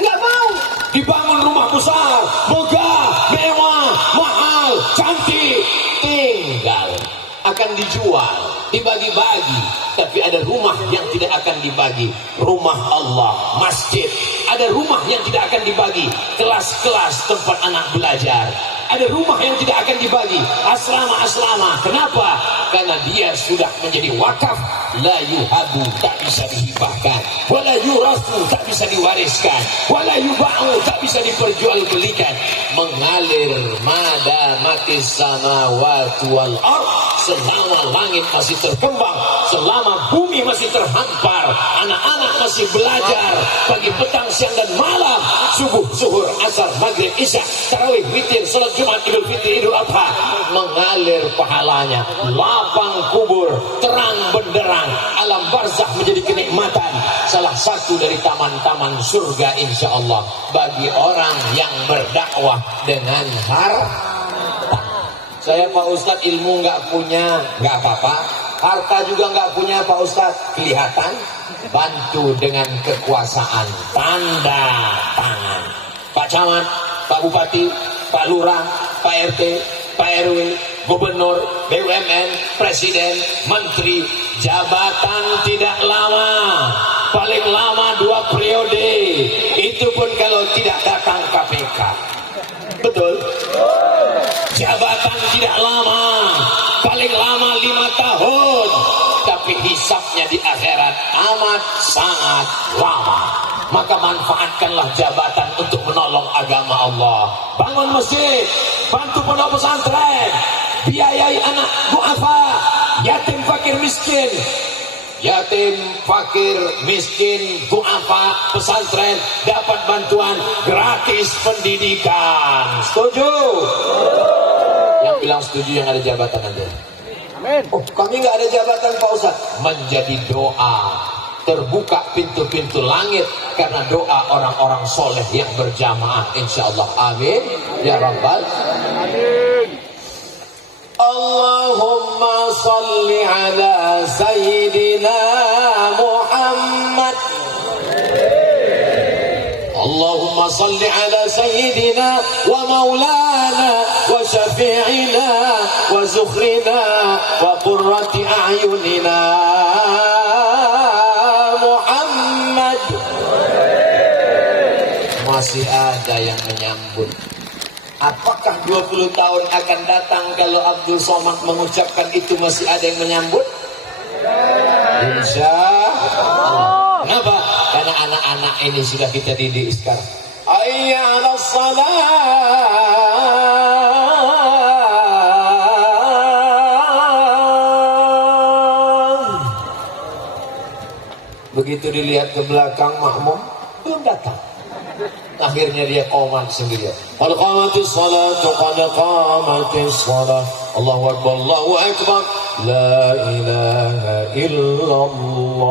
Gak mau. Dibangun rumah besar, megah, mewah, mahal, cantik, tinggal. Akan dijual, dibagi-bagi. Tapi ada rumah yang tidak akan dibagi, rumah Allah, masjid. Ada rumah yang tidak akan dibagi, kelas-kelas tempat anak belajar. Ada rumah yang tidak akan dibagi, asrama-asrama. Kenapa? Karena dia sudah menjadi wakaf. La yuhabu, tak bisa dihibahkan. Wala yurasu, tak bisa diwariskan. Wala yuba'u, tak bisa diperjualbelikan. Mengalir madamatis samawati wal ardh. Selama langit masih terkembang, selama bumi masih terhampar, anak-anak masih belajar pagi, petang, siang dan malam, subuh, zuhur, asar, maghrib, isya, tarawih, witir, salat Jumat, Idul Fitri, Idul Adha, mengalir pahalanya. Lapang kubur, terang benderang, alam barzakh menjadi kenikmatan. Salah satu dari taman-taman surga insya Allah bagi orang yang berdakwah dengan harta. Saya Pak Ustadz ilmu nggak punya, nggak apa-apa. Harta juga nggak punya Pak Ustadz, kelihatan. Bantu dengan kekuasaan, tanda tangan. Pak Camat, Pak Bupati, Pak Lurah, Pak RT, Pak RW, Gubernur, BUMN, Presiden, Menteri, jabatan tidak lama. Paling lama 2 periode. Itu pun kalau tidak datang KPK. Betul? Jabatan tidak lama, paling lama 5 tahun, tapi hisabnya di akhirat amat sangat lama. Maka manfaatkanlah jabatan untuk menolong agama Allah. Bangun masjid, bantu pondok pesantren, biayai anak duafa, yatim fakir miskin. Yatim, fakir, miskin, duafa, pesantren dapat bantuan gratis pendidikan. Setuju? Yang bilang setuju yang ada jabatan aja. Amin. Oh, kami nggak ada jabatan Pak Ustaz. Menjadi doa. Terbuka pintu-pintu langit karena doa orang-orang soleh yang berjamaah. Insya Allah. Amin. Ya Rabbal. Amin. Allahumma salli ala Sayyidina Muhammad. Allahumma salli ala Sayyidina wa maulana wa syafi'ina wa zukhrina wa qurrati a'yunina Muhammad. Masih ada yang menyambut. Apakah 20 tahun akan datang kalau Abdul Somad mengucapkan itu masih ada yang menyambut? Insya Allah. Kenapa? Karena anak-anak ini sudah kita didik sekarang. Hayya 'alas salat. Begitu dilihat ke belakang makmum, belum datang. Akhirnya dia qomat sendirian. Qad qamatis salat, qad qamatis salat. Allahu akbar, Allahu akbar. La ilaha illallah.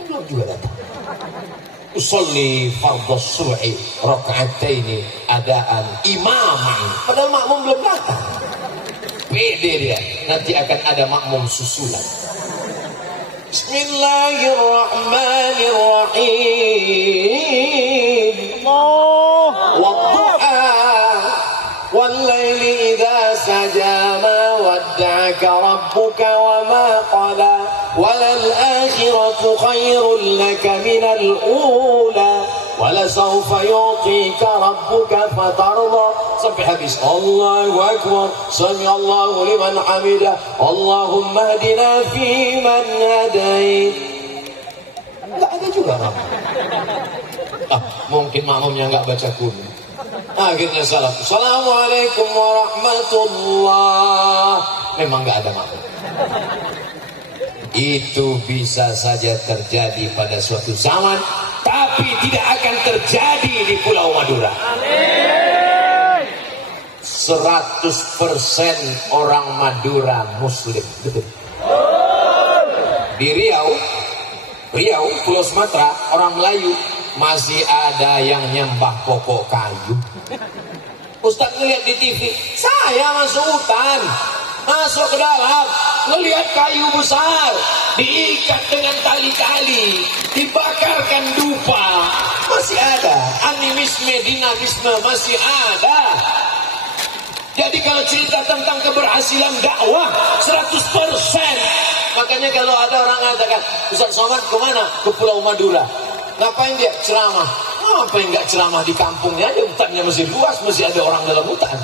Belum juga datang. usolli fardhus subhi raka'ataini adaan imaman. Padahal makmum belum datang. Pede dia, nanti akan ada makmum susulan. Bismillahirrahmanirrahim. Wadduha wal-laili idza saja ma wadda'aka rabbuka wa ma qala walal akhiratu khairul laka minal ula walasawfa yu'tika rabbuka fatarda. Sampai habis. Allahu akbar, sami Allahu liman hamidah, Allahumma hdina fi man hadait. Enggak ada juga makmum. Mungkin makmumnya enggak baca kunut. Akhirnya salam, assalamualaikum warahmatullah. Memang enggak ada makmum. Itu bisa saja terjadi pada suatu zaman, tapi tidak akan terjadi di Pulau Madura. 100% orang Madura Muslim, betul. Di Riau, Pulau Sumatera, orang Melayu masih ada yang nyembah pokok kayu. Ustaz ngeliat di TV, saya masuk hutan, masuk ke dalam, ngelihat kayu besar, diikat dengan tali-tali, dibakarkan dupa, masih ada. Animisme, dinamisme masih ada. Jadi kalau cerita tentang keberhasilan dakwah 100%. Makanya kalau ada orang mengatakan, Ustaz Somad kemana? Ke Pulau Madura. Ngapain dia? Ceramah. Ngapain nggak ceramah di kampungnya aja? Hutannya masih luas, masih ada orang dalam hutan.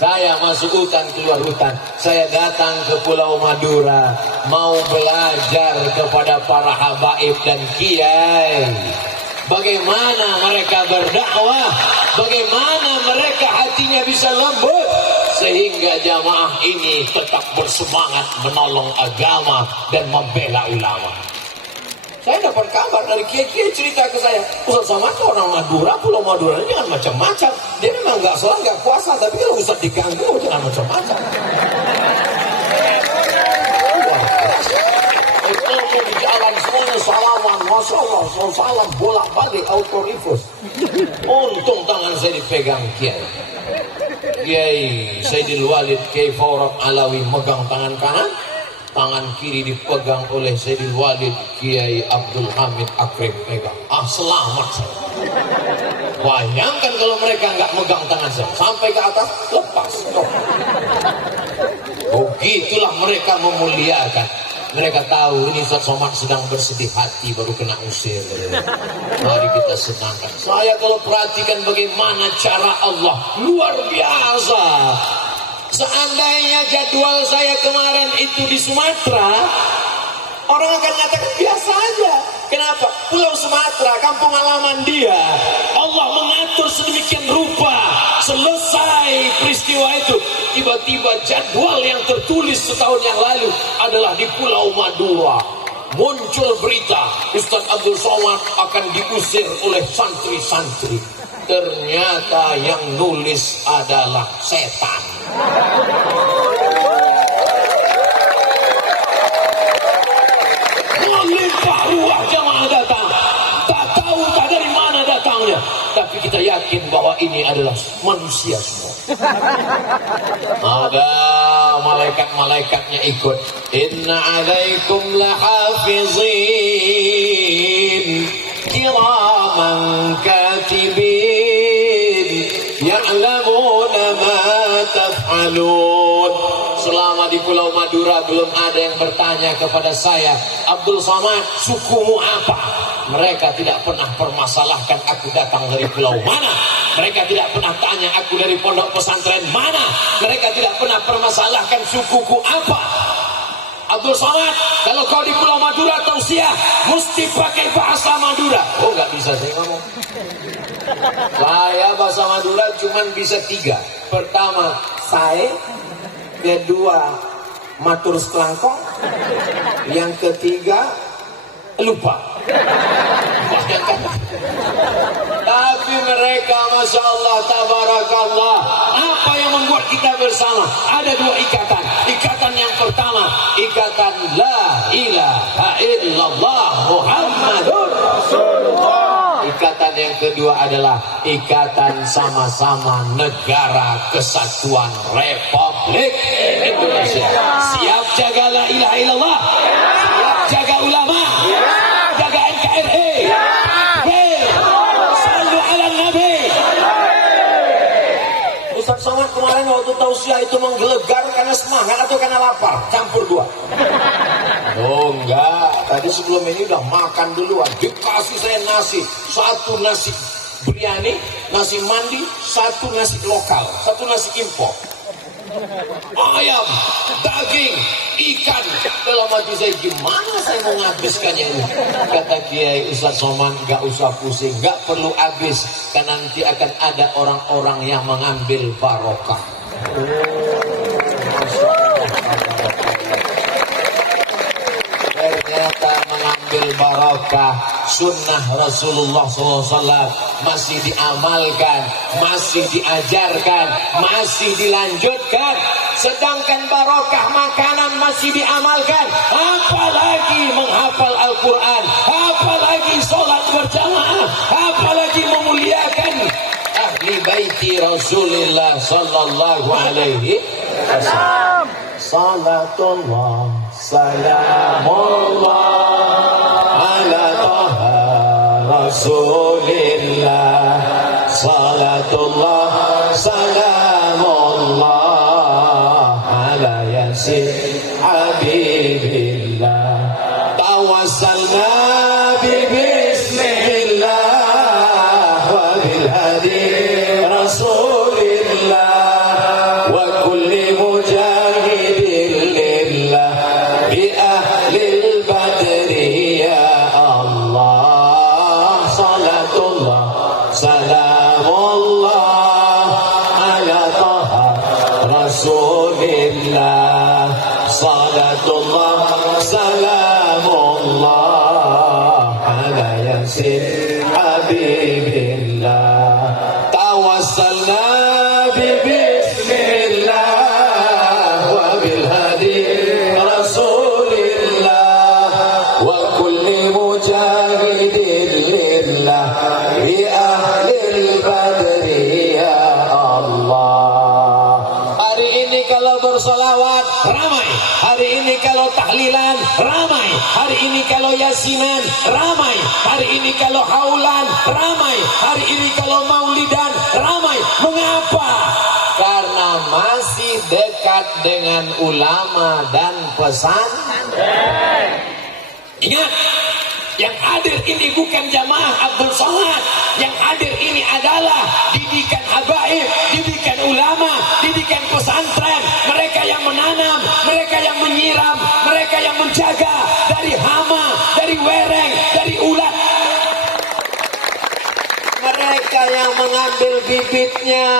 Saya masuk hutan, keluar hutan. Saya datang ke Pulau Madura, mau belajar kepada para habaib dan kiai. Bagaimana mereka berdakwah, bagaimana mereka hatinya bisa lembut, sehingga jamaah ini tetap bersemangat menolong agama dan membela ulama. Saya dapat kabar dari kiai-kiai cerita ke saya, Ustaz Somad orang Madura, Pulau Madura ini jangan macam-macam. Dia memang nggak sholat, nggak puasa, tapi kalau Ustaz diganggu jangan macam-macam. Ilmu di jalan semuanya salaman, masya Allah, salam bolak-balik auto reverse. Untung tangan saya dipegang kiai. Kiai Sayyidil Walid Kiai Faurab Alawi megang tangan kanan, tangan kiri dipegang oleh Sayyidil Walid Kiai Abdul Hamid Akrim pegang. Selamat saya. Bayangkan kalau mereka nggak megang tangan saya sampai ke atas, lepas. Begitulah mereka memuliakan. Mereka tahu ini Ustaz Somad sedang bersedih hati baru kena usir. Mari kita senangkan. Saya kalau perhatikan bagaimana cara Allah luar biasa. Seandainya jadwal saya kemarin itu di Sumatera, orang akan mengatakan biasa aja. Kenapa? Pulau Sumatera, kampung halaman dia. Allah mengatur sedemikian rupa. Selesai peristiwa itu, tiba-tiba jadwal yang tertulis setahun yang lalu adalah di Pulau Madura. Muncul berita Ustaz Abdul Somad akan diusir oleh santri-santri. Ternyata yang nulis adalah setan. Melimpah ruah jamaah datang. Tak tahu tak dari mana datangnya, tapi kita yakin bahwa ini adalah manusia semua. Ada malaikat-malaikatnya ikut. Inna alaikum lahafizin kiraman katibin ya'lamuna ma taf'alun. Selama di Pulau Madura belum ada yang bertanya kepada saya, Abdul Somad, sukumu apa? Mereka tidak pernah permasalahkan aku datang dari pulau mana. Mereka tidak pernah tanya aku dari pondok pesantren mana. Mereka tidak pernah permasalahkan sukuku apa. Abdul Somad, kalau kau di Pulau Madura tausiah mesti pakai bahasa Madura. Oh, nggak bisa saya ngomong. Saya bahasa Madura cuma bisa 3. Pertama, saya. Kedua, matur setelangkong. Yang ketiga, lupa. Tapi mereka Masya Allah, Tabarakallah, apa yang membuat kita bersama? Ada 2 ikatan. Ikatan yang pertama, ikatan La ilaha illallah Muhammadur Rasulullah. Ikatan yang kedua adalah ikatan sama-sama Negara Kesatuan Republik Indonesia. Siap jaga la ilaha illallah? Siap jaga ulama? Jaga NKRI? Sallu ala Nabi. Ustaz Somad kemarin waktu tausiah itu menggelegar karena semangat atau karena lapar? Campur dua. Oh enggak, tadi sebelum ini udah makan duluan. Dikasih saya nasi, satu nasi biryani, nasi mandi, satu nasi lokal, satu nasi impor. Ayam, daging, ikan. Dalam hati saya, gimana saya mau nghabiskannya ini? Kata Kiai Ustaz Somad, gak usah pusing, gak perlu habis, karena nanti akan ada orang-orang yang mengambil barokah. Ternyata mengambil barokah sunnah Rasulullah SAW masih diamalkan, masih diajarkan, masih dilanjutkan. Sedangkan barokah makanan masih diamalkan, apalagi menghafal Al-Quran, apalagi sholat berjamaah, apalagi memuliakan ahli baiti Rasulullah Sallallahu Alaihi Wasallam. Salatullah salamullah ala taha Rasulillah. Salatullah salamullah ala yasin habibillah. Tawassalna bismillah wa bil hadi Rasulillah wa kulli mujahidin lillah bi ahlil badri ya Allah. Salatullah salamullah ala taha Rasulillah. Salatullah salamullah ala yasin habibillah. Tawassalna bismillah wa bil hadi Rasulillah wa kulli mujahidin lillah bi ahlil badri ya Allah. Hari ini kalau bersolawat ramai, hari ini kalau tahlilan ramai, hari ini kalau yasinan ramai, hari ini kalau haulan ramai, hari ini kalau maulidan ramai. Mengapa? Karena masih dekat dengan ulama dan pesantren. Ingat, yang hadir ini bukan jamaah Abdul Somad. Yang hadir ini adalah didikan habaib, didikan ulama, didikan pesantren. Mereka yang menanam, mereka yang menyiram, mereka yang menjaga dari hama, dari wereng, dari ulat. Mereka yang mengambil bibitnya,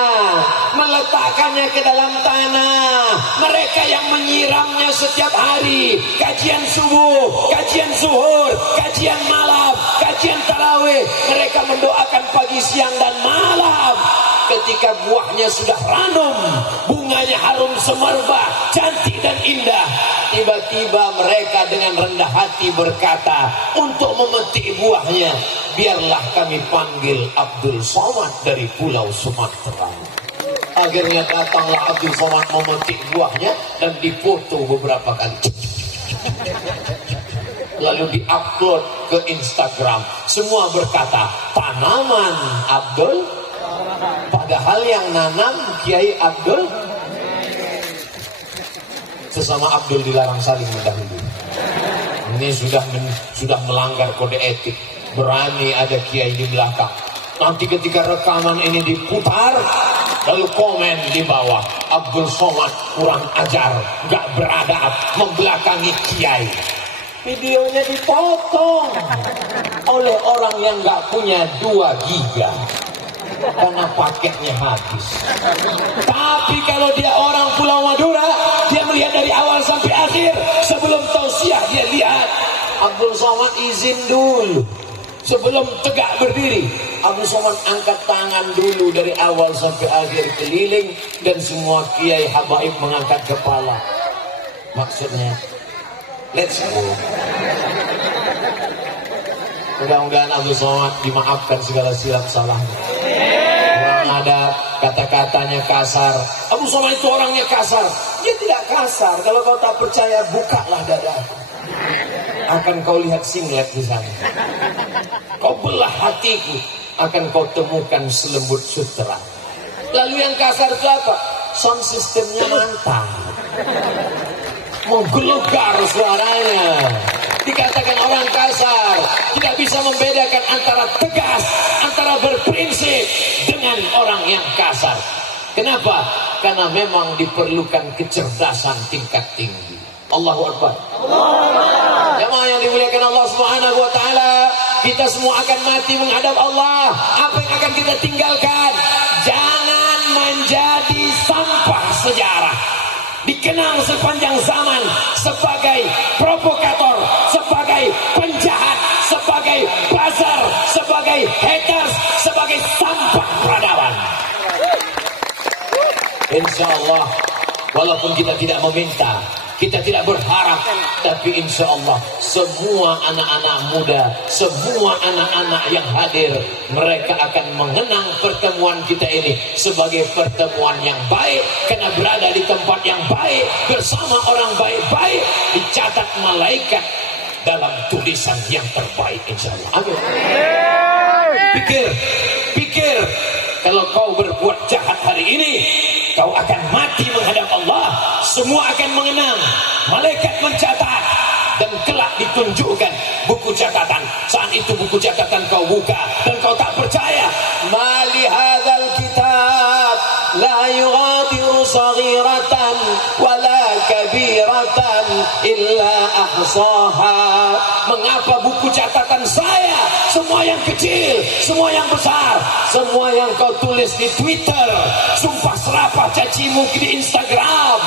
meletakkannya ke dalam tanah. Mereka yang menyiramnya setiap hari. Kajian subuh, kajian zuhur, kajian malam, kajian tarawih. Mereka mendoakan pagi, siang, dan malam. Ketika buahnya sudah ranum, bunganya harum semerbak, cantik dan indah, tiba-tiba mereka dengan rendah hati berkata, untuk memetik buahnya, biarlah kami panggil Abdul Somad dari Pulau Sumatera. Akhirnya datanglah Abdul Somad memetik buahnya dan dipoto beberapa kali. Lalu diupload ke Instagram. Semua berkata, tanaman Abdul, padahal yang nanam Kiai Abdul. Sesama Abdul dilarang saling mendahului. Ini sudah melanggar kode etik. Berani ada kiai di belakang. Nanti ketika rekaman ini diputar, lalu komen di bawah, Abdul Somad kurang ajar, gak beradab, membelakangi kiai. Videonya dipotong oleh orang yang gak punya 2 giga karena paketnya habis. Tapi kalau dia orang Pulau Madura, dia melihat dari awal sampai akhir. Sebelum tausiah dia lihat, Abdul Somad izin dulu. Sebelum tegak berdiri, Abdul Somad angkat tangan dulu dari awal sampai akhir keliling, dan semua kiai habaib mengangkat kepala. Maksudnya, let's go. Mudah-mudahan Abdul Somad dimaafkan segala silap salahnya. Orang ada kata-katanya kasar. Abdul Somad itu orangnya kasar. Dia tidak kasar. Kalau kau tak percaya, bukalah dada. Akan kau lihat singlet di sana. Kau belah hatiku, akan kau temukan selembut sutera. Lalu yang kasar itu apa? Sound systemnya mantap, menggelegar suaranya. Dikatakan orang kasar, tidak bisa membedakan antara tegas, antara berprinsip dengan orang yang kasar. Kenapa? Karena memang diperlukan kecerdasan tingkat tinggi. Allahu Akbar. Jemaah yang dimuliakan Allah Subhanahu wa taala, kita semua akan mati menghadap Allah. Apa yang akan kita tinggalkan? Jangan menjadi sampah sejarah. Dikenang sepanjang zaman sebagai provokator, sebagai penjahat, sebagai buzzer, sebagai haters, sebagai sampah peradaban. Insya Allah, walaupun kita tidak meminta, kita tidak berharap, tapi insya Allah semua anak-anak muda, semua anak-anak yang hadir, mereka akan mengenang pertemuan kita ini sebagai pertemuan yang baik, karena berada di tempat yang baik bersama orang baik-baik, dicatat malaikat dalam tulisan yang terbaik insya Allah. Amin. Pikir, kalau kau berbuat jahat hari ini, kau akan mati menghadap Allah. Semua akan mengenang, malaikat mencatat, dan kelak ditunjukkan buku catatan. Saat itu buku catatan kau buka dan kau tak percaya. Mali hadzal kitab la yughadiru saghiratan wala kabiratan illa ahsaha. Mengapa buku catatan saya, semua yang kecil, semua yang besar, semua yang kau tulis di Twitter, sumpah serapah caci muki di Instagram,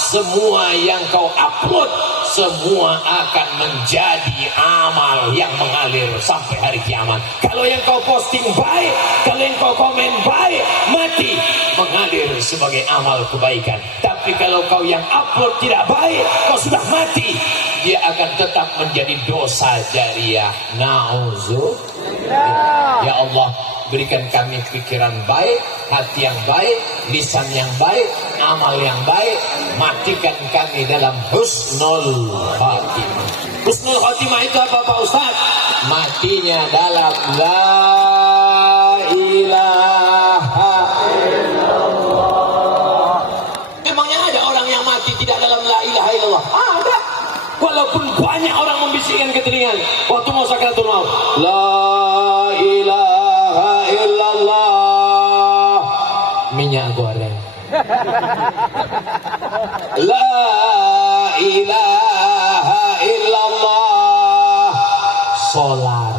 semua yang kau upload, semua akan menjadi amal yang mengalir sampai hari kiamat. Kalau yang kau posting baik, kalau yang kau komen baik, mati mengalir sebagai amal kebaikan. Tapi kalau kau yang upload tidak baik, kau sudah mati, dia akan tetap menjadi dosa jariah. Na'udzubillah. Ya Allah, berikan kami pikiran baik, hati yang baik, lisan yang baik, amal yang baik. Matikan kami dalam husnul khatimah. Husnul khatimah itu apa Pak Ustaz? Matinya dalam la ilaha illallah. Memangnya ada orang yang mati tidak dalam la ilaha illallah? Ada. Walaupun banyak orang membisikkan ke telinga waktu mau sakaratul maut, la ilaha illallah, minyak goreng. La ilaha illallah, solar.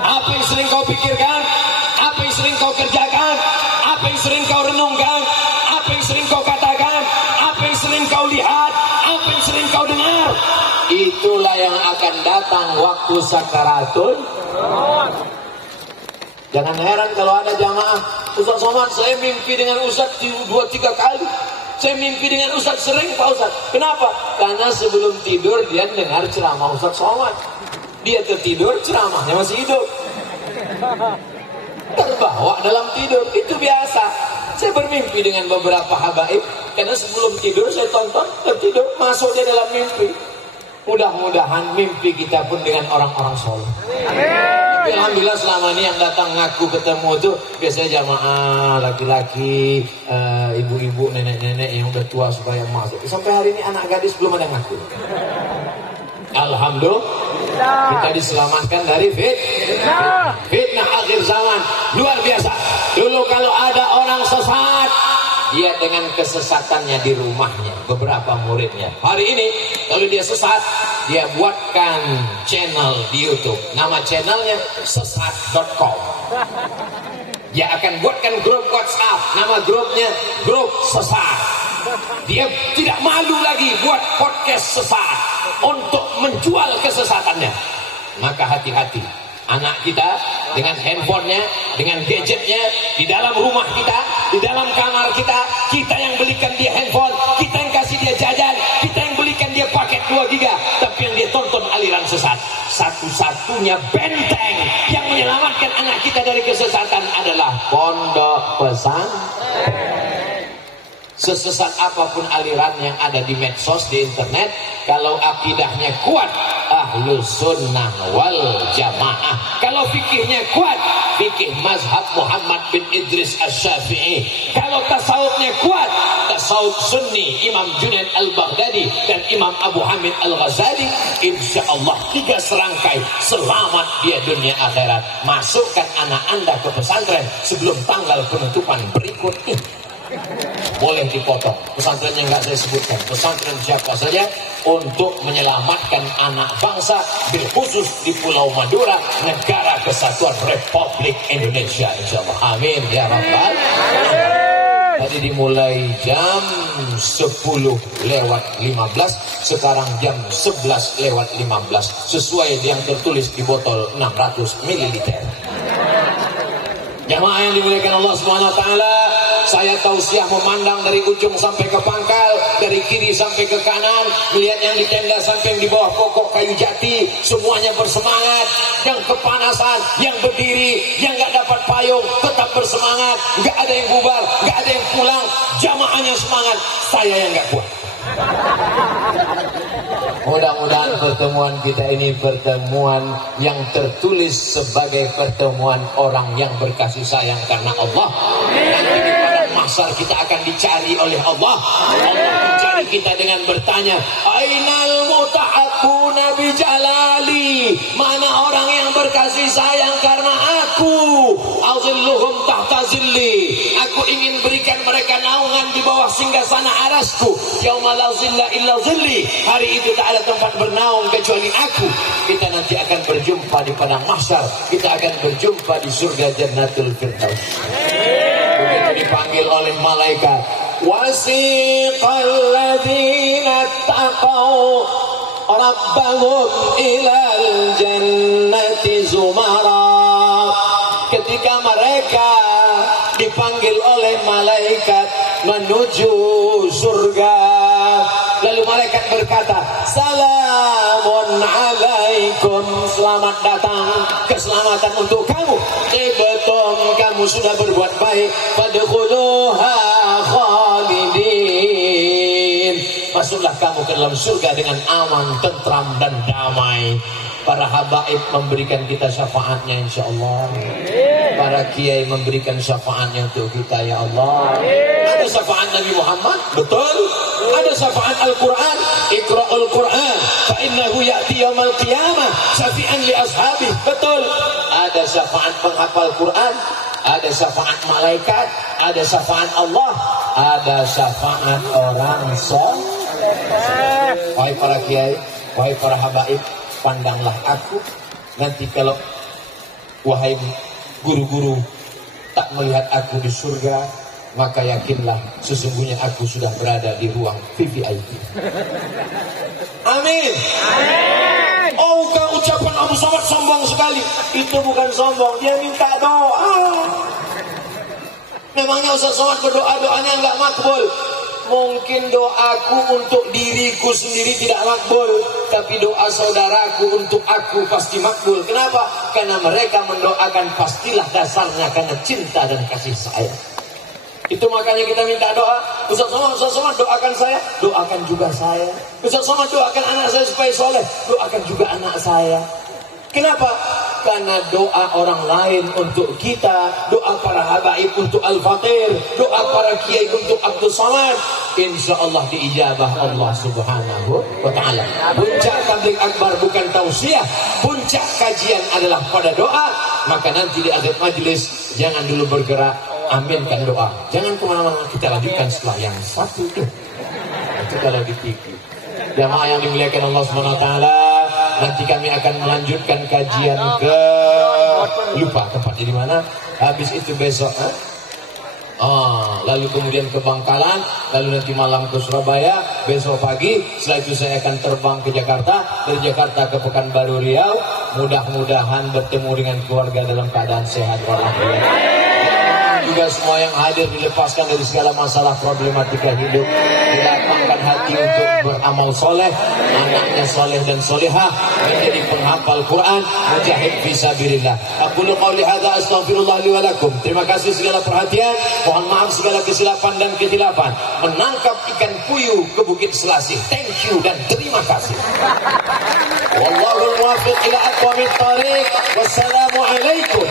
Apa yang sering kau pikirkan? Apa yang sering kau kerjakan? Apa yang sering kau renungkan? Apa yang sering kau katakan? Apa yang sering kau lihat? Apa yang sering kau dengar? Itulah yang akan datang waktu sakaratul. Jangan heran kalau ada jamaah, Ustaz Somad, saya mimpi dengan Ustaz 2-3 kali. Saya mimpi dengan Ustaz sering Pak Ustaz. Kenapa? Karena sebelum tidur dia dengar ceramah Ustaz Somad. Dia tertidur, ceramahnya masih hidup. Terbawa dalam tidur, itu biasa. Saya bermimpi dengan beberapa habaib, karena sebelum tidur saya tonton, tertidur, masuk dia dalam mimpi. Mudah-mudahan mimpi kita pun dengan orang-orang soleh. Alhamdulillah selama ini yang datang ngaku ketemu tuh biasanya jamaah laki-laki, ibu-ibu, nenek-nenek yang udah tua supaya masuk. Sampai hari ini anak gadis belum ada ngaku. Alhamdulillah kita diselamatkan dari fitnah akhir zaman. Luar biasa. Dulu kalau ada orang sesat, dia dengan kesesatannya di rumahnya, beberapa muridnya. Hari ini kalau dia sesat, dia buatkan channel di YouTube. Nama channelnya sesat.com. Dia akan buatkan grup WhatsApp, nama grupnya grup sesat. Dia tidak malu lagi buat podcast sesat untuk menjual kesesatannya. Maka hati-hati, anak kita dengan handphonenya, dengan gadgetnya, di dalam rumah kita, di dalam kamar kita, kita yang belikan dia handphone, kita yang kasih dia jajan, kita yang belikan dia paket 2 giga, tapi yang dia tonton aliran sesat. Satu-satunya benteng yang menyelamatkan anak kita dari kesesatan adalah pondok pesantren. Sesesat apapun aliran yang ada di medsos, di internet, kalau akidahnya kuat, ahlus sunnah wal jamaah. Kalau fikihnya kuat, fikih mazhab Muhammad bin Idris Asy-Syafi'i. Kalau tasawufnya kuat, tasawuf sunni Imam Junaid Al-Baghdadi dan Imam Abu Hamid Al-Ghazali, insya Allah 3 serangkai selamat dia dunia akhirat. Masukkan anak anda ke pesantren sebelum tanggal penutupan berikut ini. Boleh dipotong pesantrennya, nggak saya sebutkan pesantren siapa saja, untuk menyelamatkan anak bangsa, khusus di Pulau Madura, negara kesatuan Republik Indonesia, insyaallah. Amin ya rabbal alamin. Tadi dimulai jam 10:15, sekarang jam 11:15, sesuai yang tertulis di botol 600 ml. Jamaah yang dimuliakan Allah Subhanahu wa taala, saya tausiah memandang dari ujung sampai ke pangkal, dari kiri sampai ke kanan, melihat yang di tenda sampai yang di bawah pokok kayu jati, semuanya bersemangat. Yang kepanasan, yang berdiri, yang nggak dapat payung tetap bersemangat, nggak ada yang bubar, nggak ada yang pulang, jamaahnya semangat, saya yang nggak kuat. Mudah-mudahan pertemuan kita ini pertemuan yang tertulis sebagai pertemuan orang yang berkasih sayang karena Allah. Nanti di padang mahsyar kita akan dicari oleh Allah. Allah mencari kita dengan bertanya, ainal mutahabbuna bi jalali, mana orang yang berkasih sayang karena aku, azilluhum tahta zilli, aku ingin berikan mereka naungan di bawah singgasana arasku, yauma la zilla illa zilli, hari itu tak ada tempat bernaung kecuali aku. Kita nanti akan berjumpa di padang mahsyar, kita akan berjumpa di surga Jannatul Firdaus. Begitu dipanggil oleh malaikat, wasiqal ladzina taqaw rabbahum ilal jannati zumara. Ketika mereka dipanggil oleh malaikat menuju surga, lalu malaikat berkata, salamun alaikum, selamat datang, keselamatan untuk kamu, betul kamu sudah berbuat baik, fadkhuluha khalidin, masuklah kamu ke dalam surga dengan aman, tentram dan damai. Para habaib memberikan kita syafaatnya insyaallah. Para kiai memberikan syafaatnya untuk kita ya Allah. Ada syafaat Nabi Muhammad, betul. Ada syafaat Al-Quran, Iqra'ul Quran fa innahu ya'ti yaumal qiyamah syafi'an li ashabi, betul. Ada syafaat penghafal Quran, ada syafaat malaikat, ada syafaat Allah, ada syafaat orang soleh. Wahai para kiai, wahai para habaib, pandanglah aku nanti kalau wahai guru-guru tak melihat aku di surga, maka yakinlah sesungguhnya aku sudah berada di ruang VVIP. Amin. Oh, ucapan Abu Somad sombong sekali. Itu bukan sombong, dia minta doa. Memangnya Ustaz Somad berdoa, doanya nggak makbul? Mungkin doaku untuk diriku sendiri tidak makbul, tapi doa saudaraku untuk aku pasti makbul. Kenapa? Karena mereka mendoakan pastilah dasarnya karena cinta dan kasih sayang. Itu makanya kita minta doa. Ustaz Somad doakan saya, doakan juga saya. Ustaz Somad doakan anak saya supaya soleh, doakan juga anak saya. Kenapa? Karena doa orang lain untuk kita, doa para habaib untuk Al-Fatir, doa para kiai untuk Abdul Samad, insya Allah diijabah Allah Subhanahu wa ta'ala. Puncak tabligh akbar bukan tausiah, puncak kajian adalah pada doa. Maka nanti di akhir majlis jangan dulu bergerak, aminkan doa. Jangan kemana-mana, kita lanjutkan setelah yang satu itu. Kita lagi tinggi. Jamaah yang dimuliakan Allah Subhanahu wa ta'ala, nanti kami akan melanjutkan kajian ke lupa tempatnya di mana. Habis itu besok lalu kemudian ke Bangkalan, lalu nanti malam ke Surabaya, besok pagi setelah itu saya akan terbang ke Jakarta, dari Jakarta ke Pekanbaru Riau. Mudah-mudahan bertemu dengan keluarga dalam keadaan sehat walafiat. juga semua yang hadir dilepaskan dari segala masalah problematika hidup, dilapangkan hati untuk beramal soleh, anaknya soleh dan solehah, menjadi penghafal Quran, mujahid fisabilillah. Aku qouli hadza astaghfirullah li wa lakum. Terima kasih segala perhatian, mohon maaf segala kesilapan dan ketilapan. Menangkap ikan puyuh ke Bukit Selasih. Thank you dan terima kasih. Wallahul muwaffiq ila aqwamit thariq. Wassalamu alaikum